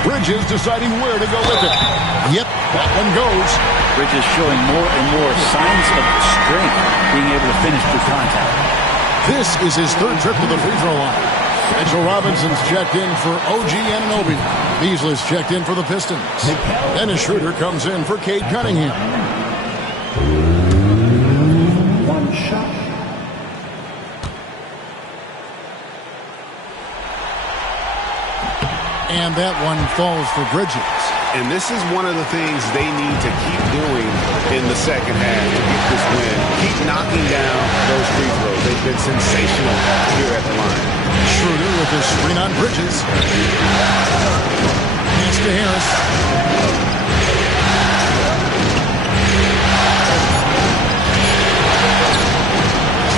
Bridges deciding where to go with it. Yep, that one goes. Bridges showing more and more signs of strength, being able to finish through contact. This is his third trip to the free throw line. Mitchell Robinson's checked in for OG Anunoby. Beasley's checked in for the Pistons. Dennis Schroeder comes in for Cade Cunningham. One shot. And that one falls for Bridges. And this is one of the things they need to keep doing in the second half to get this win. Keep knocking down those free throws. They've been sensational here at the line. Schroeder with his screen on Bridges. Pass to Harris.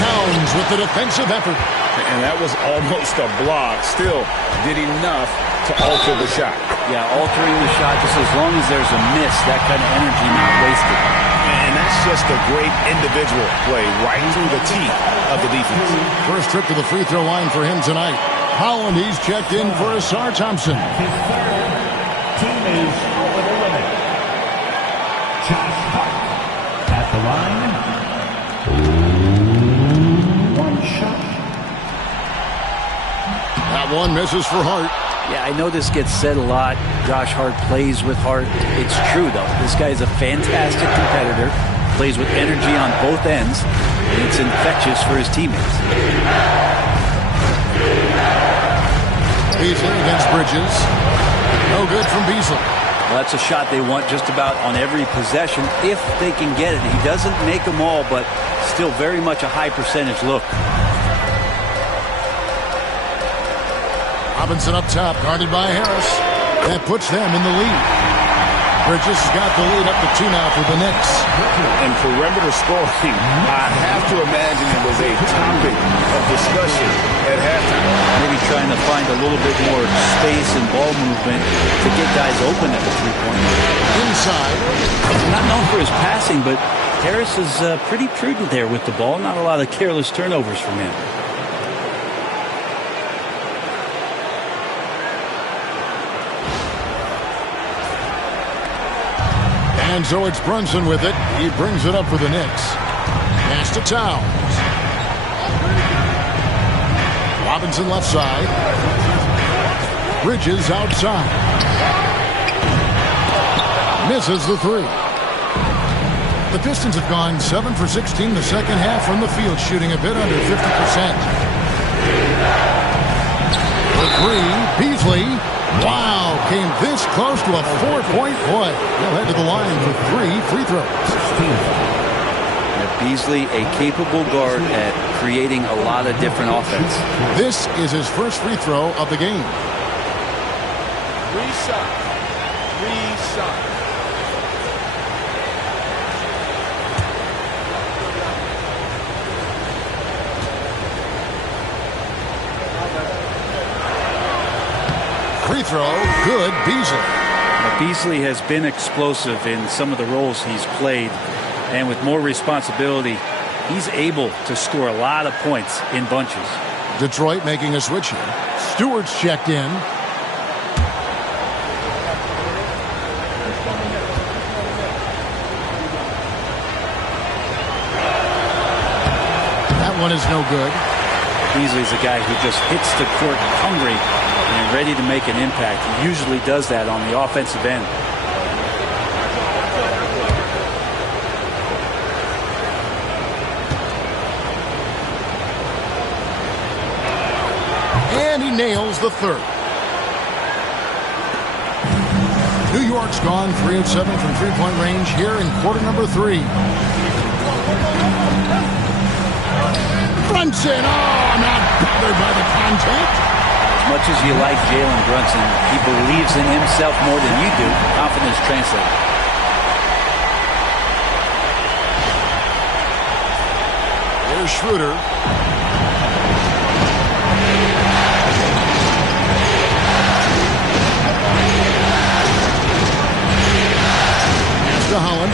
Towns with the defensive effort. And that was almost a block. Still did enough to alter the shot. Yeah, altering the shot just as long as there's a miss, that kind of energy not wasted. And that's just a great individual play right through the teeth of the defense. First trip to the free throw line for him tonight. Holland, he's checked in for Ausar-Thompson. His third team is over the limit. Josh Hart at the line. One shot. That one misses for Hart. Yeah, I know this gets said a lot. Josh Hart plays with heart. It's true, though. This guy is a fantastic competitor, plays with energy on both ends, and it's infectious for his teammates. Beasley against Bridges. No good from Beasley. Well, that's a shot they want just about on every possession if they can get it. He doesn't make them all, but still very much a high percentage look. Robinson up top, guarded by Harris. That puts them in the lead. Bridges has got the lead up to 2 now for the Knicks. And perimeter scoring, I have to imagine it was a topic of discussion at halftime. Maybe trying to find a little bit more space and ball movement to get guys open at the three-point line. Inside. Not known for his passing, but Harris is pretty prudent there with the ball. Not a lot of careless turnovers from him. And so it's Brunson with it. He brings it up for the Knicks. Pass to Towns. Robinson left side. Bridges outside. Misses the three. The Pistons have gone 7 for 16 the second half from the field, shooting a bit under 50%. The three, Beasley. Wow, came this close to a 4-point play. He'll head to the line for 3 free throws. Beasley, a capable guard at creating a lot of different offense. This is his first free throw of the game. Reset. Free throw, good, Beasley. Now, Beasley has been explosive in some of the roles he's played, and with more responsibility, he's able to score a lot of points in bunches. Detroit making a switch here. Stewart's checked in. That one is no good. Beasley's a guy who just hits the court hungry and ready to make an impact. He usually does that on the offensive end. And he nails the third. New York's gone 3 of 7 from three-point range here in quarter number 3. Brunson, not bothered by the contact. much as you like Jalen Brunson, he believes in himself more than you do. Confidence translates. Here's Schroeder. To Holland.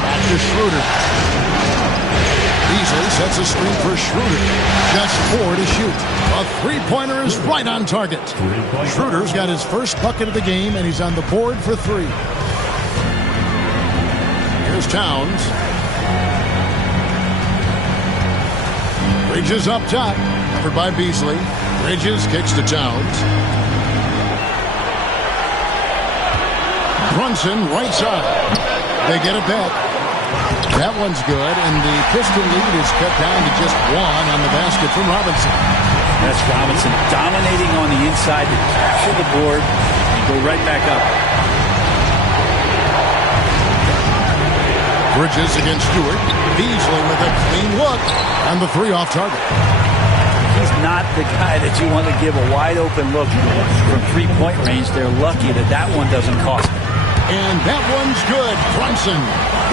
Back to Schroeder. Beasley sets a screen for Schroeder. Just 4 to shoot. A three-pointer is right on target. Schroeder's got his first bucket of the game, and he's on the board for 3. Here's Towns. Bridges up top. Covered by Beasley. Bridges kicks to Towns. Brunson, right side. They get it back. That one's good, and the Piston lead is cut down to just 1 on the basket from Robinson. That's Robinson dominating on the inside to capture the board and go right back up. Bridges against Stewart. Beasley with a clean look on the 3 off target. He's not the guy that you want to give a wide open look from 3-point range. They're lucky that that one doesn't cost them. And that one's good. Brunson.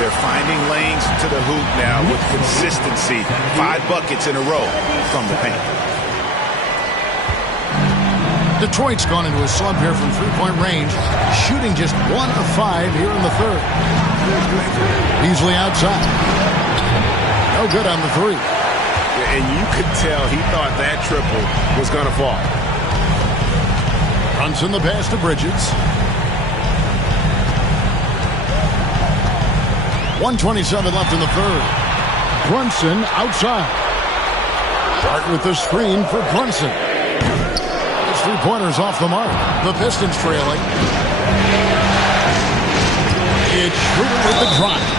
They're finding lanes to the hoop now with consistency. 5 buckets in a row from the paint. Detroit's gone into a slump here from 3-point range, shooting just 1 of 5 here in the 3rd. Beasley outside. No good on the 3. And you could tell he thought that triple was going to fall. Brunson the pass to Bridges. 1:27 left in the 3rd. Brunson outside. Start with the screen for Brunson. His 3-pointer's off the mark. The Pistons trailing. It's Schroeder with the drive.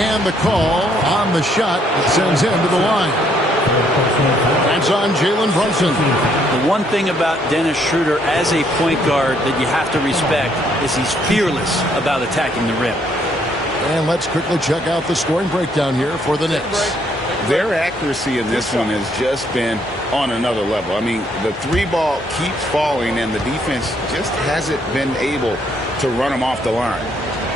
And the call on the shot that sends him to the line. That's on Jalen Brunson. The one thing about Dennis Schroeder as a point guard that you have to respect is he's fearless about attacking the rim. And let's quickly check out the scoring breakdown here for the Knicks. Their accuracy in this one has just been on another level. I mean, the 3-ball keeps falling, and the defense just hasn't been able to run them off the line.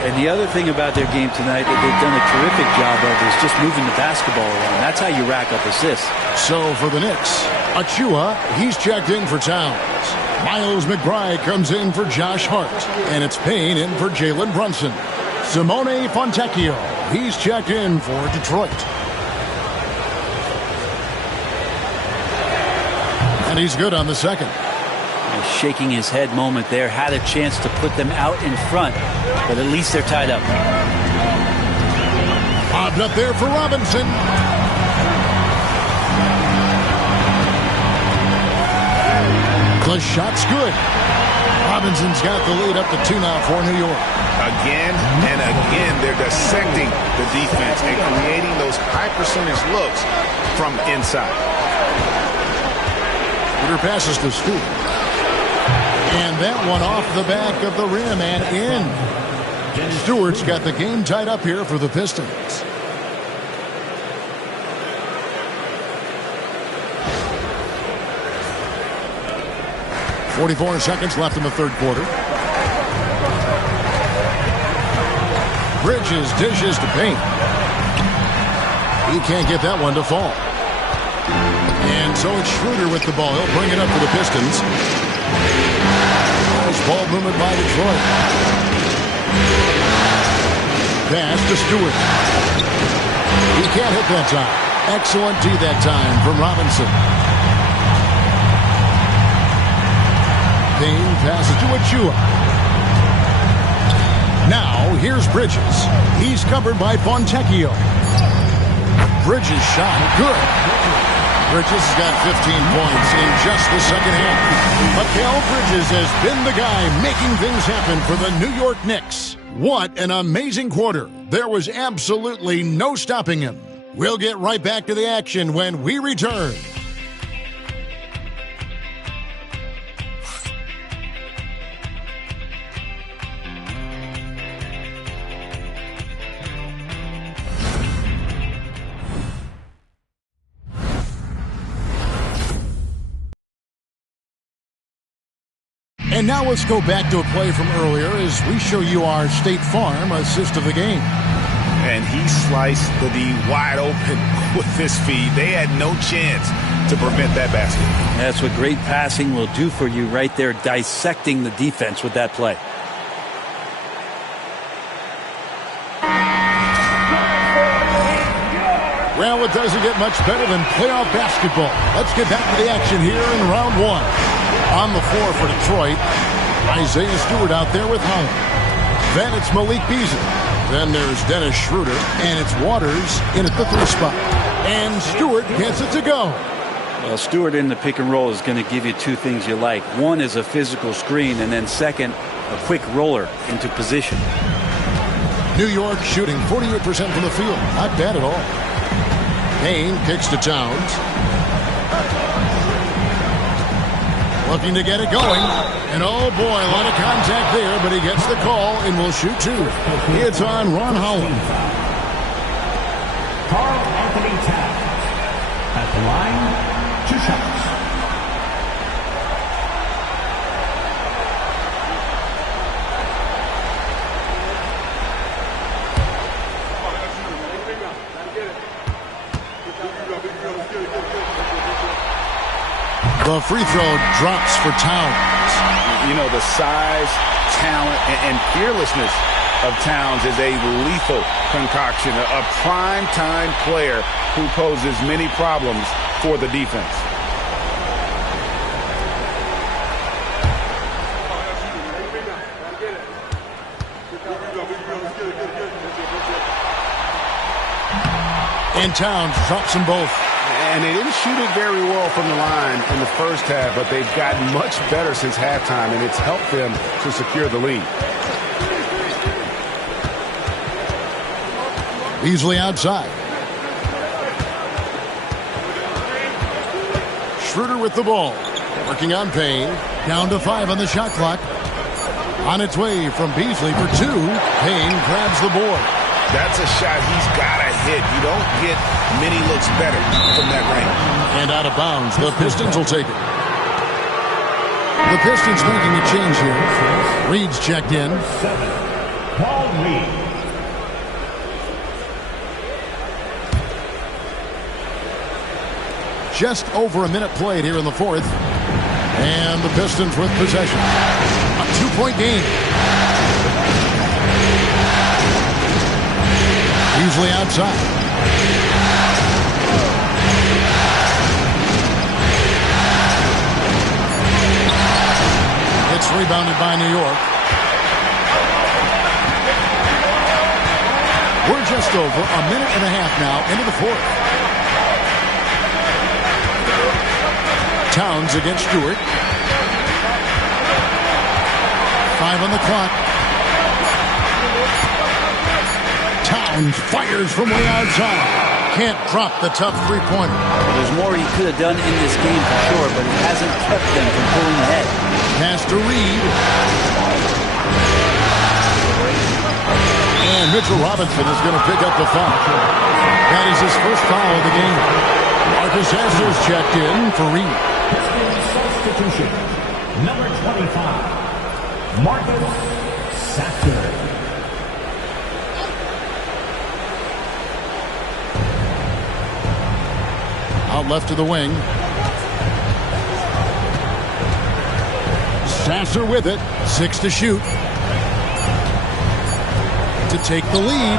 And the other thing about their game tonight that they've done a terrific job of is just moving the basketball around. That's how you rack up assists. So for the Knicks, Achua, he's checked in for Towns. Miles McBride comes in for Josh Hart. And it's Payne in for Jalen Brunson. Simone Fontecchio, he's checked in for Detroit. And he's good on the second. A shaking his head moment there. Had a chance to put them out in front, but at least they're tied up. Bobbed up there for Robinson. The shot's good. Robinson's got the lead up to 2 now for New York. Again and again, they're dissecting the defense and creating those high percentage looks from inside. Shooter passes to Stewart. And that one off the back of the rim and in. Stewart's got the game tied up here for the Pistons. .44 seconds left in the 3rd quarter. Bridges dishes to Payne. He can't get that one to fall. And so it's Schroeder with the ball. He'll bring it up for the Pistons. Nice ball movement by Detroit. Pass to Stewart. He can't hit that time. Excellent D that time from Robinson. Payne passes to Achua. Now, here's Bridges. He's covered by Fontecchio. Bridges shot. Good. Bridges has got 15 points in just the second half. Mikal Bridges has been the guy making things happen for the New York Knicks. What an amazing quarter. There was absolutely no stopping him. We'll get right back to the action when we return. And now let's go back to a play from earlier as we show you our State Farm assist of the game. And he sliced the D wide open with his feet. They had no chance to prevent that basket. That's what great passing will do for you right there, dissecting the defense with that play. Well, it doesn't get much better than playoff basketball. Let's get back to the action here in round one. On the floor for Detroit, Isaiah Stewart out there with Holland. Then it's Malik Beasley. Then there's Dennis Schroeder, and it's Waters in at the 3 spot. And Stewart gets it to go. Well, Stewart in the pick and roll is going to give you two things you like. One is a physical screen, and then second, a quick roller into position. New York shooting 48% from the field. Not bad at all. Payne kicks to Towns. Looking to get it going. And oh boy, a lot of contact there, but he gets the call and will shoot 2. It's on Ron Holland. Carl Anthony Towns at the line, 2 shots. The free throw drops for Towns. You know, the size, talent, and fearlessness of Towns is a lethal concoction, a prime-time player who poses many problems for the defense. And Towns drops them both. And they didn't shoot it very well from the line in the first half, but they've gotten much better since halftime, and it's helped them to secure the lead. Beasley outside. Schroeder with the ball. Working on Payne. Down to 5 on the shot clock. On its way from Beasley for 2. Payne grabs the board. That's a shot he's got to hit. You don't get many looks better from that range. And out of bounds. The Pistons will take it. The Pistons making a change here. Reed's checked in. 7, Paul Reed. Just over a minute played here in the 4th. And the Pistons with possession. A 2-point game. Beasley outside. It's rebounded by New York. We're just over a minute and a half now into the 4th. Towns against Stewart. 5 on the clock. Towns fires from way outside. Can't drop the tough three-pointer. There's more he could have done in this game for sure, but it hasn't kept them from pulling ahead. Pass to Reed. And Mitchell Robinson is going to pick up the foul. That is his first foul of the game. Marcus Sasser's checked in for Reed. Substitution, number 25, Marcus Sasser. Out left to the wing. Sasser with it. 6 to shoot. To take the lead.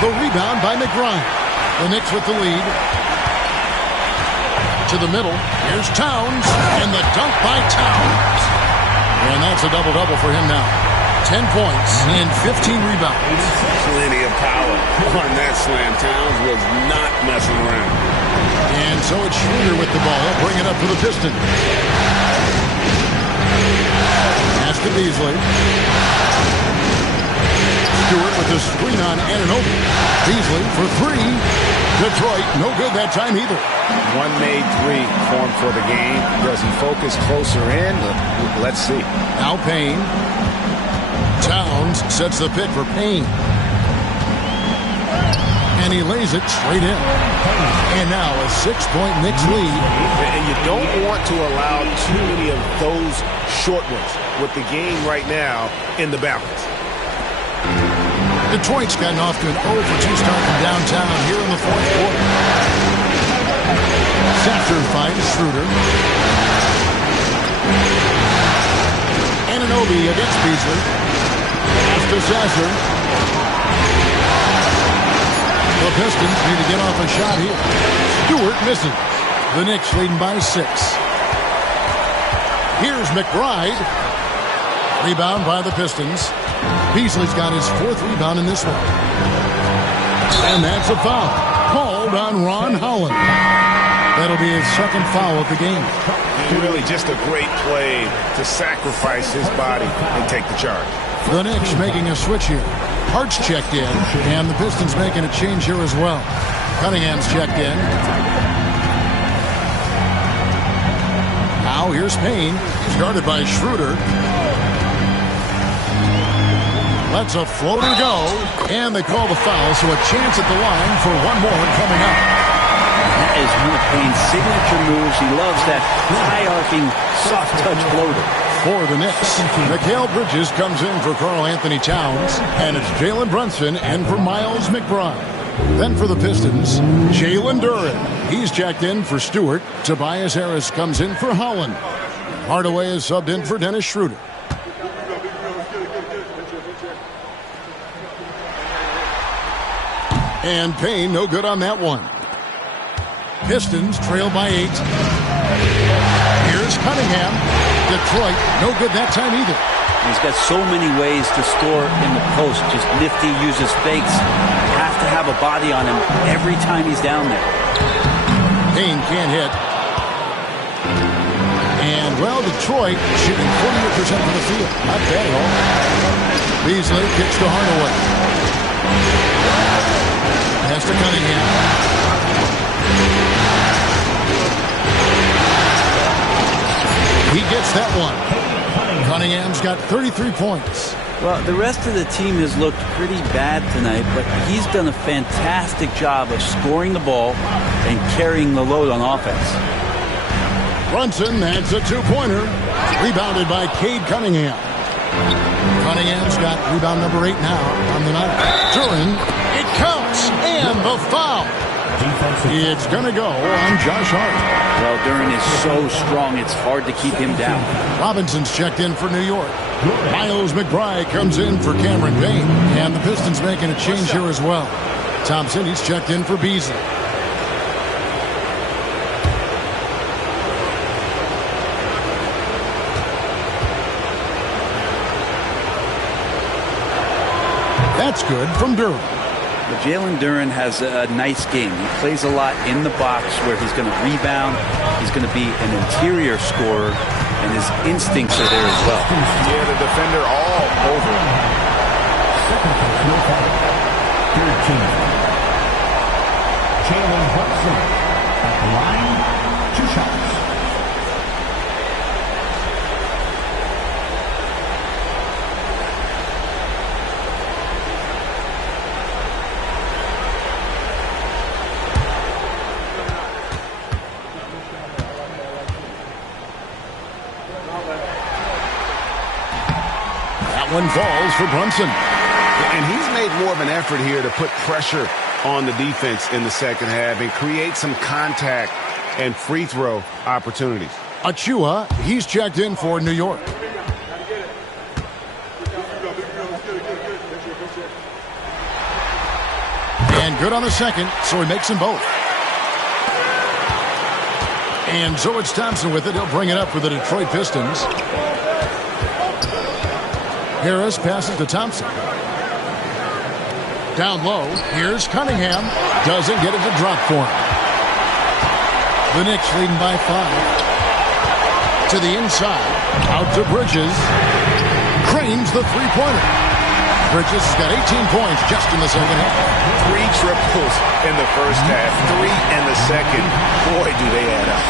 The rebound by McBride. The Knicks with the lead. To the middle. Here's Towns. And the dunk by Towns. And that's a double-double for him now. 10 points and 15 rebounds. Plenty of power on that slam. Towns was not messing around. And so it's Schroeder with the ball. Bring it up for the Pistons. Pass to Beasley. Stewart with the screen on Anunoby. Beasley for 3. Detroit, no good that time either. One made 3 formed for the game. Does he focus closer in? Let's see. Now Payne. Towns sets the pick for Payne. And he lays it straight in. And now a 6-point Knicks lead. And you don't want to allow too many of those short ones with the game right now in the balance. Detroit's gotten off to an 0-for-2 start from downtown here in the fourth quarter. Safter finds Schroeder. Anunoby against Beasley. Pass to Sasser. The Pistons need to get off a shot here. Stewart misses. The Knicks leading by 6. Here's McBride. Rebound by the Pistons. Beasley's got his 4th rebound in this one. And that's a foul. Called on Ron Holland. That'll be his 2nd foul of the game. And really just a great play to sacrifice his body and take the charge. The Knicks making a switch here. Hart's checked in, and the Pistons making a change here as well. Cunningham's checked in. Now here's Payne, started by Schroeder. Lets a floater go, and they call the foul, so a chance at the line for one more coming up. That is one of Payne's signature moves. He loves that high-arcing, soft-touch floater. For the Knicks, Mikal Bridges comes in for Karl Anthony Towns, and it's Jalenbrunson in for Miles McBride. Then for the Pistons, Jalen Duren. He's checked in for Stewart. Tobias Harris comes in for Holland. Hardaway is subbed in for Dennis Schroeder. And Payne, no good on that one. Pistons trail by 8. Here's Cunningham. Detroit, no good that time either. He's got so many ways to score in the post. Just nifty, uses fakes. Have to have a body on him every time he's down there. Payne can't hit. And, well, Detroit shooting 48% from the field. Not bad at all. Beasley kicks to Hardaway. Pass to Cunningham. He gets that one. Cunningham's got 33 points. Well, the rest of the team has looked pretty bad tonight, but he's done a fantastic job of scoring the ball and carrying the load on offense. Brunson adds a 2-pointer. Rebounded by Cade Cunningham. Cunningham's got rebound number 8 now on the night. Duren, it counts, and the foul. It's going to go on Josh Hart. Well, Duren is so strong, it's hard to keep him down. Robinson's checked in for New York. Miles McBride comes in for Cameron Payne. And the Pistons making a change here as well. Thompson, he's checked in for Beasley. That's good from Duren. But Jalen Duren has a nice game. He plays a lot in the box where he's going to rebound. He's going to be an interior scorer, and his instincts are there as well. Yeah, the defender all over him. Jalenbrunson at the line, 2 shots. One falls for Brunson. And he's made more of an effort here to put pressure on the defense in the second half and create some contact and free throw opportunities. Achua, he's checked in for New York. And good on the second, so he makes them both. And so it's Thompson with it. He'll bring it up for the Detroit Pistons. Harris passes to Thompson. Down low, here's Cunningham. Doesn't get it to drop for him. The Knicks leading by 5. To the inside, out to Bridges. Cranes the three-pointer. Bridges has got 18 points just in the second half. 3 triples in the first half, 3 in the second. Boy, do they add up.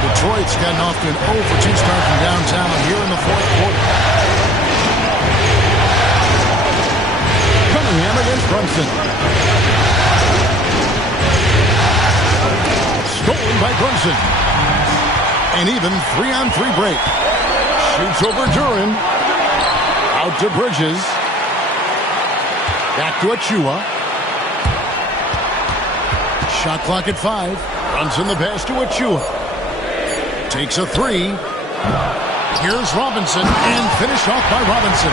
Detroit's gotten off to an 0-for-2 start from downtown here in the fourth quarter. Cunningham against Brunson. Stolen by Brunson. An even 3-on-3 break. Shoots over Duran. Out to Bridges. Back to Achua. Shot clock at 5. Brunson the pass to Achua. Takes a 3. Here's Robinson, and finished off by Robinson.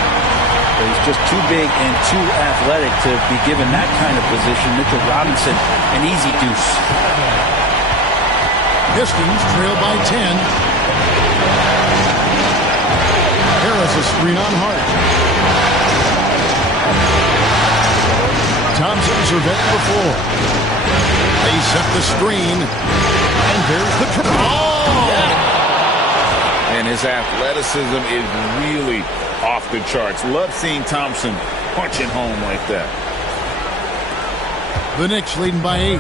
He's just too big and too athletic to be given that kind of position. Mitchell Robinson, an easy deuce. Pistons trail by 10. Harris a screen on Hart. Thompson surveying the floor. They set the screen, and there's the triple. Oh! Yeah. And his athleticism is really off the charts. Love seeing Thompson punching home like that. The Knicks leading by 8.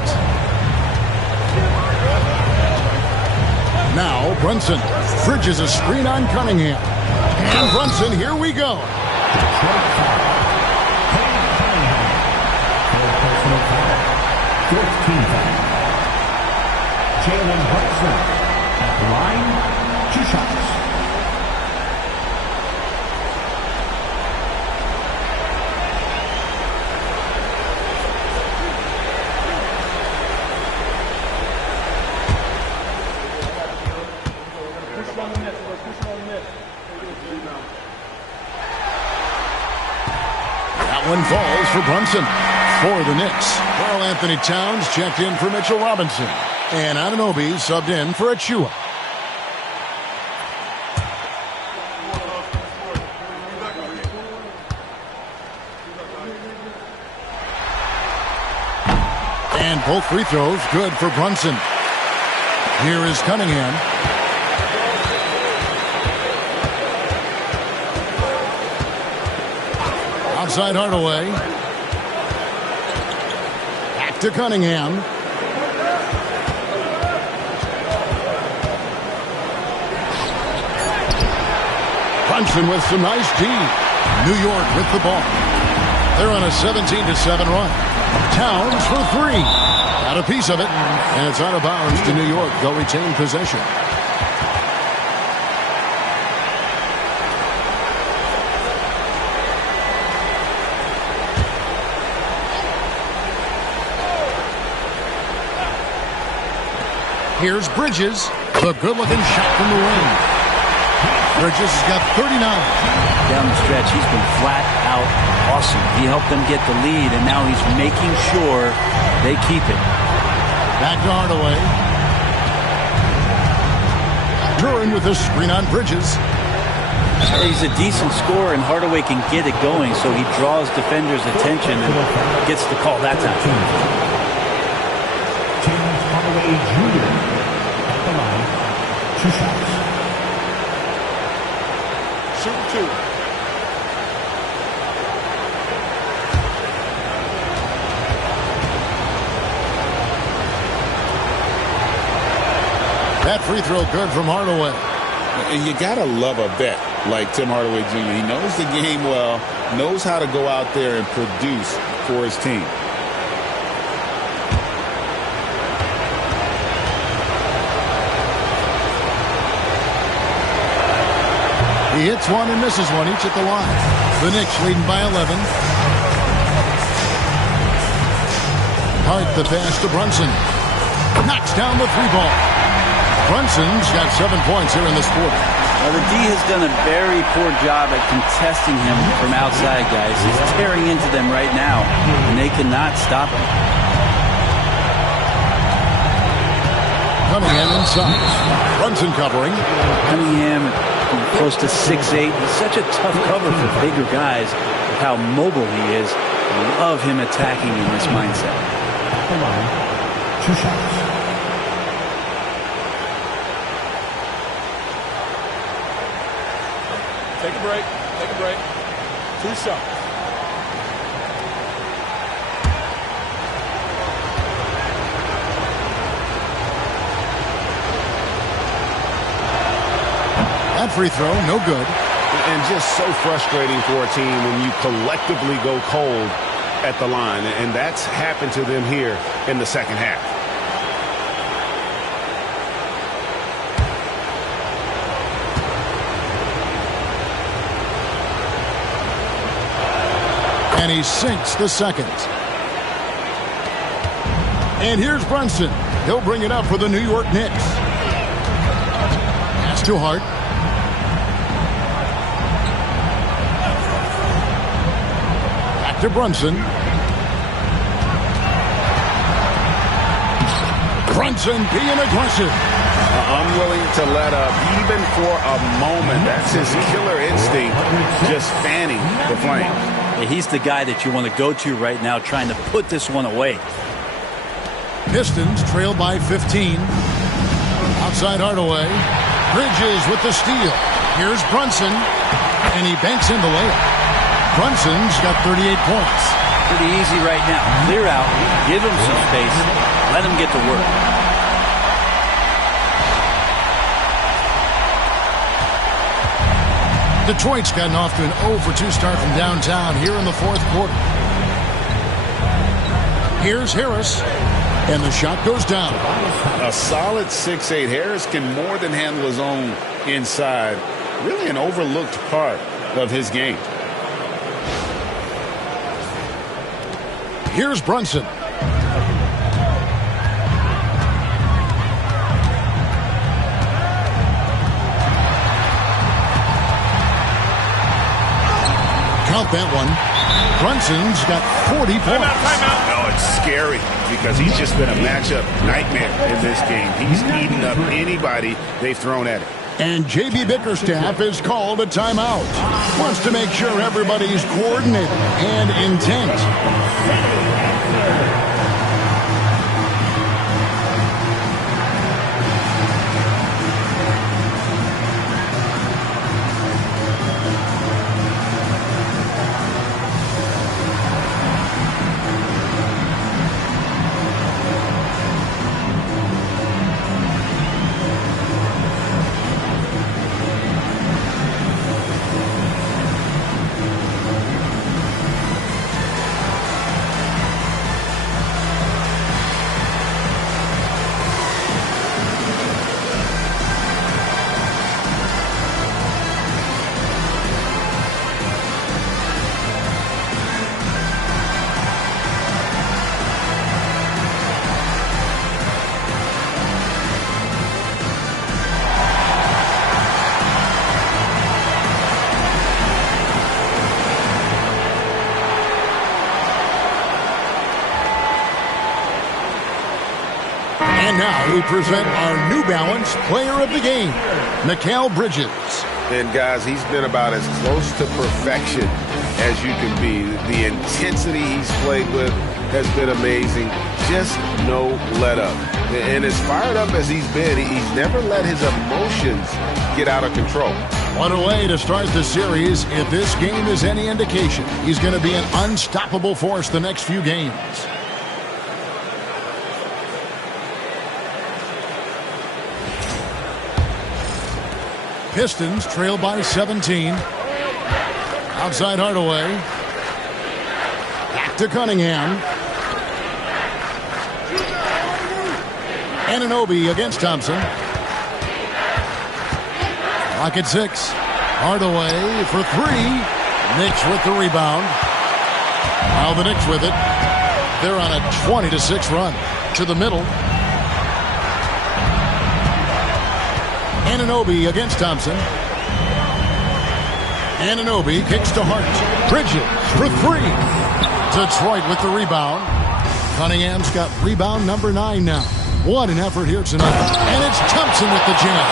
Now Brunson. Bridges a screen on Cunningham. And Brunson, here we go. Jalenbrunson at the line, 2 shots. That one falls for Brunson. For the Knicks, Karl Anthony Towns checked in for Mitchell Robinson. And Anunoby subbed in for Achua. And both free throws good for Brunson. Here is Cunningham. Outside Hardaway. Back to Cunningham. Brunson with some nice D. New York with the ball. They're on a 17-7 run. Towns for 3. Got a piece of it, and it's out of bounds to New York. They'll retain possession. Here's Bridges. The good-looking shot from the wing. Bridges has got 39. Down the stretch, he's been flat out awesome. He helped them get the lead, and now he's making sure they keep it. Back to Hardaway. Duran with a screen on Bridges. He's a decent scorer, and Hardaway can get it going, so he draws defenders' attention and gets the call that time. James Hardaway Jr. at the line, 2 shots. Shoot 2. That free throw good from Hardaway. And you got to love a vet like Tim Hardaway Jr. He knows the game well, knows how to go out there and produce for his team. He hits one and misses one, each at the line. The Knicks leading by 11. Hart the pass to Brunson. Knocks down the 3-ball. Brunson's got 7 points here in this quarter. Now the D has done a very poor job at contesting him from outside, guys. He's tearing into them right now, and they cannot stop him. Cunningham inside. Brunson covering. Cunningham close to 6'8". It's such a tough cover for bigger guys with how mobile he is. I love him attacking in this mindset. At the line, 2 shots. Take a break. Take a break. 2 shots. That free throw, no good. And just so frustrating for a team when you collectively go cold at the line, and that's happened to them here in the second half. And he sinks the second. And here's Brunson. He'll bring it up for the New York Knicks. Pass to Hart. Back to Brunson. Brunson being aggressive. Unwilling to let up even for a moment. That's his killer instinct, just fanning the flames. He's the guy that you want to go to right now, trying to put this one away. Pistons trail by 15. Outside Hardaway. Bridges with the steal. Here's Brunson. And he banks in the layup. Brunson's got 38 points. Pretty easy right now. Clear out. Give him some space. Let him get to work. Detroit's gotten off to an 0-for-2 start from downtown here in the fourth quarter. Here's Harris, and the shot goes down. A solid 6'8". Harris can more than handle his own inside. Really an overlooked part of his game. Here's Brunson. Count that one. Brunson's got 40 points. Timeout. No, it's scary because he's just been a matchup nightmare in this game. He's eaten up anybody they've thrown at him. And J.B. Bickerstaff is called a timeout. Wants to make sure everybody's coordinated and intent. And now we present our New Balance Player of the Game, Mikal Bridges. And guys, he's been about as close to perfection as you can be. The intensity he's played with has been amazing. Just no let up. And as fired up as he's been, he's never let his emotions get out of control. What a way to start the series. If this game is any indication, he's going to be an unstoppable force the next few games. Pistons trail by 17. Outside Hardaway. Back to Cunningham. Anunoby against Thompson. Clock at 6. Hardaway for 3. Knicks with the rebound. Now the Knicks with it. They're on a 20-6 run. To the middle. Anunoby against Thompson. Anunoby kicks to Hart. Bridges for 3. Detroit with the rebound. Cunningham's got rebound number 9 now. What an effort here tonight. And it's Thompson with the jam.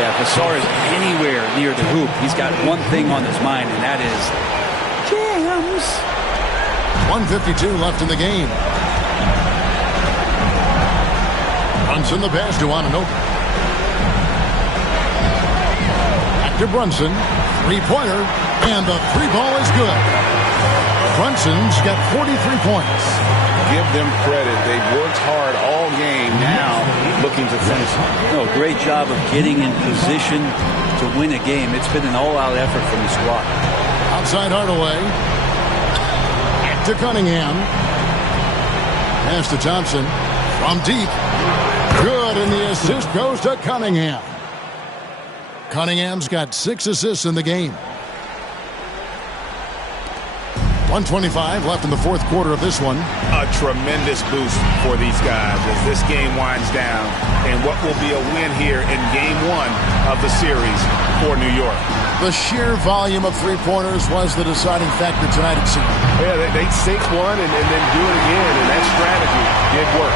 Yeah, if Ausar is anywhere near the hoop, he's got one thing on his mind, and that is jams. 1:52 left in the game. Brunson the pass to Anunoby. To Brunson, three-pointer, and the three ball is good. Brunson's got 43 points. Give them credit. They've worked hard all game, now looking to finish. No, great job of getting in position to win a game. It's been an all-out effort from the squad. Outside Hardaway. Back to Cunningham. Pass to Thompson. From deep. Good, and the assist goes to Cunningham. Cunningham's got 6 assists in the game. 1:25 left in the fourth quarter of this one. A tremendous boost for these guys as this game winds down, and what will be a win here in game 1 of the series for New York. The sheer volume of three-pointers was the deciding factor tonight, it seemed. Yeah, they sink one and then do it again, and that strategy did work.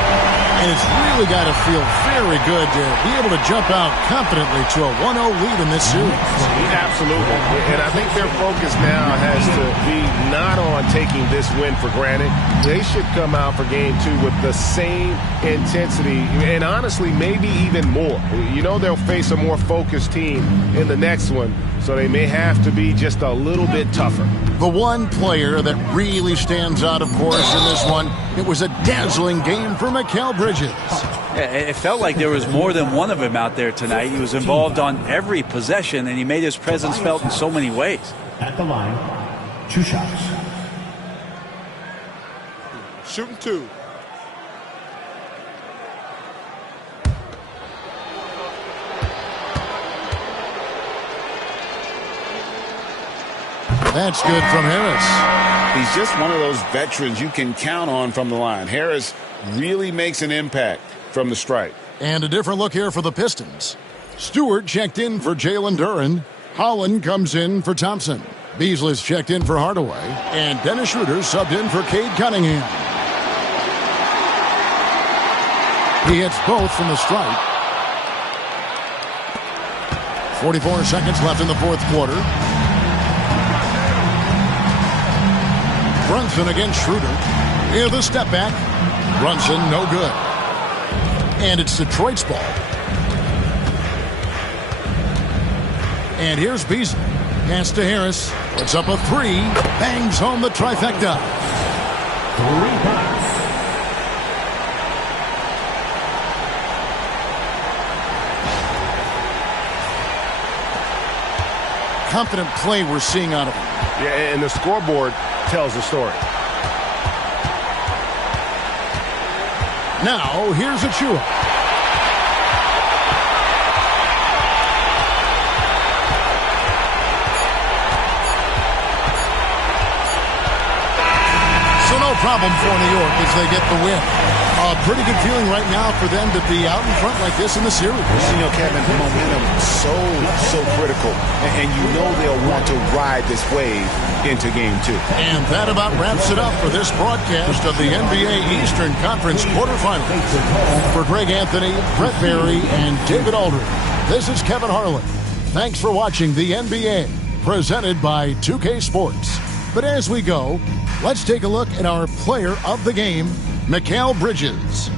And it's really got to feel very good to be able to jump out confidently to a 1-0 lead in this series. Absolutely. And I think their focus now has to be not on taking this win for granted. They should come out for game 2 with the same intensity and honestly maybe even more. You know they'll face a more focused team in the next one, so they may have to be just a little bit tougher. The one player that really stands out, of course, in this one, it was a dazzling game for Mikal Bridges. Yeah, it felt like there was more than one of him out there tonight. He was involved on every possession, and he made his presence felt in so many ways. At the line, 2 shots. Shooting 2. That's good from Harris. He's just one of those veterans you can count on from the line. Harris really makes an impact from the stripe. And a different look here for the Pistons. Stewart checked in for Jalen Duren. Holland comes in for Thompson. Beasley's checked in for Hardaway. And Dennis Schroeder subbed in for Cade Cunningham. He hits both from the stripe. 44 seconds left in the fourth quarter. Brunson against Schroeder. Here's the step back. Brunson, no good. And it's Detroit's ball. And here's Beasley. Pass to Harris. Puts up a 3. Bangs home the trifecta. 3 points. Confident play we're seeing out of him. Yeah, and the scoreboard tells the story. Now, here's Achua. So no problem for New York as they get the win. A pretty good feeling right now for them to be out in front like this in the series. You know, Kevin, the momentum so critical. And you know they'll want to ride this wave into game 2. And that about wraps it up for this broadcast of the NBA Eastern Conference quarterfinals. For Greg Anthony, Brett Berry, and David Aldridge, this is Kevin Harlan. Thanks for watching the NBA, presented by 2K Sports. But as we go, let's take a look at our player of the game, Mikal Bridges.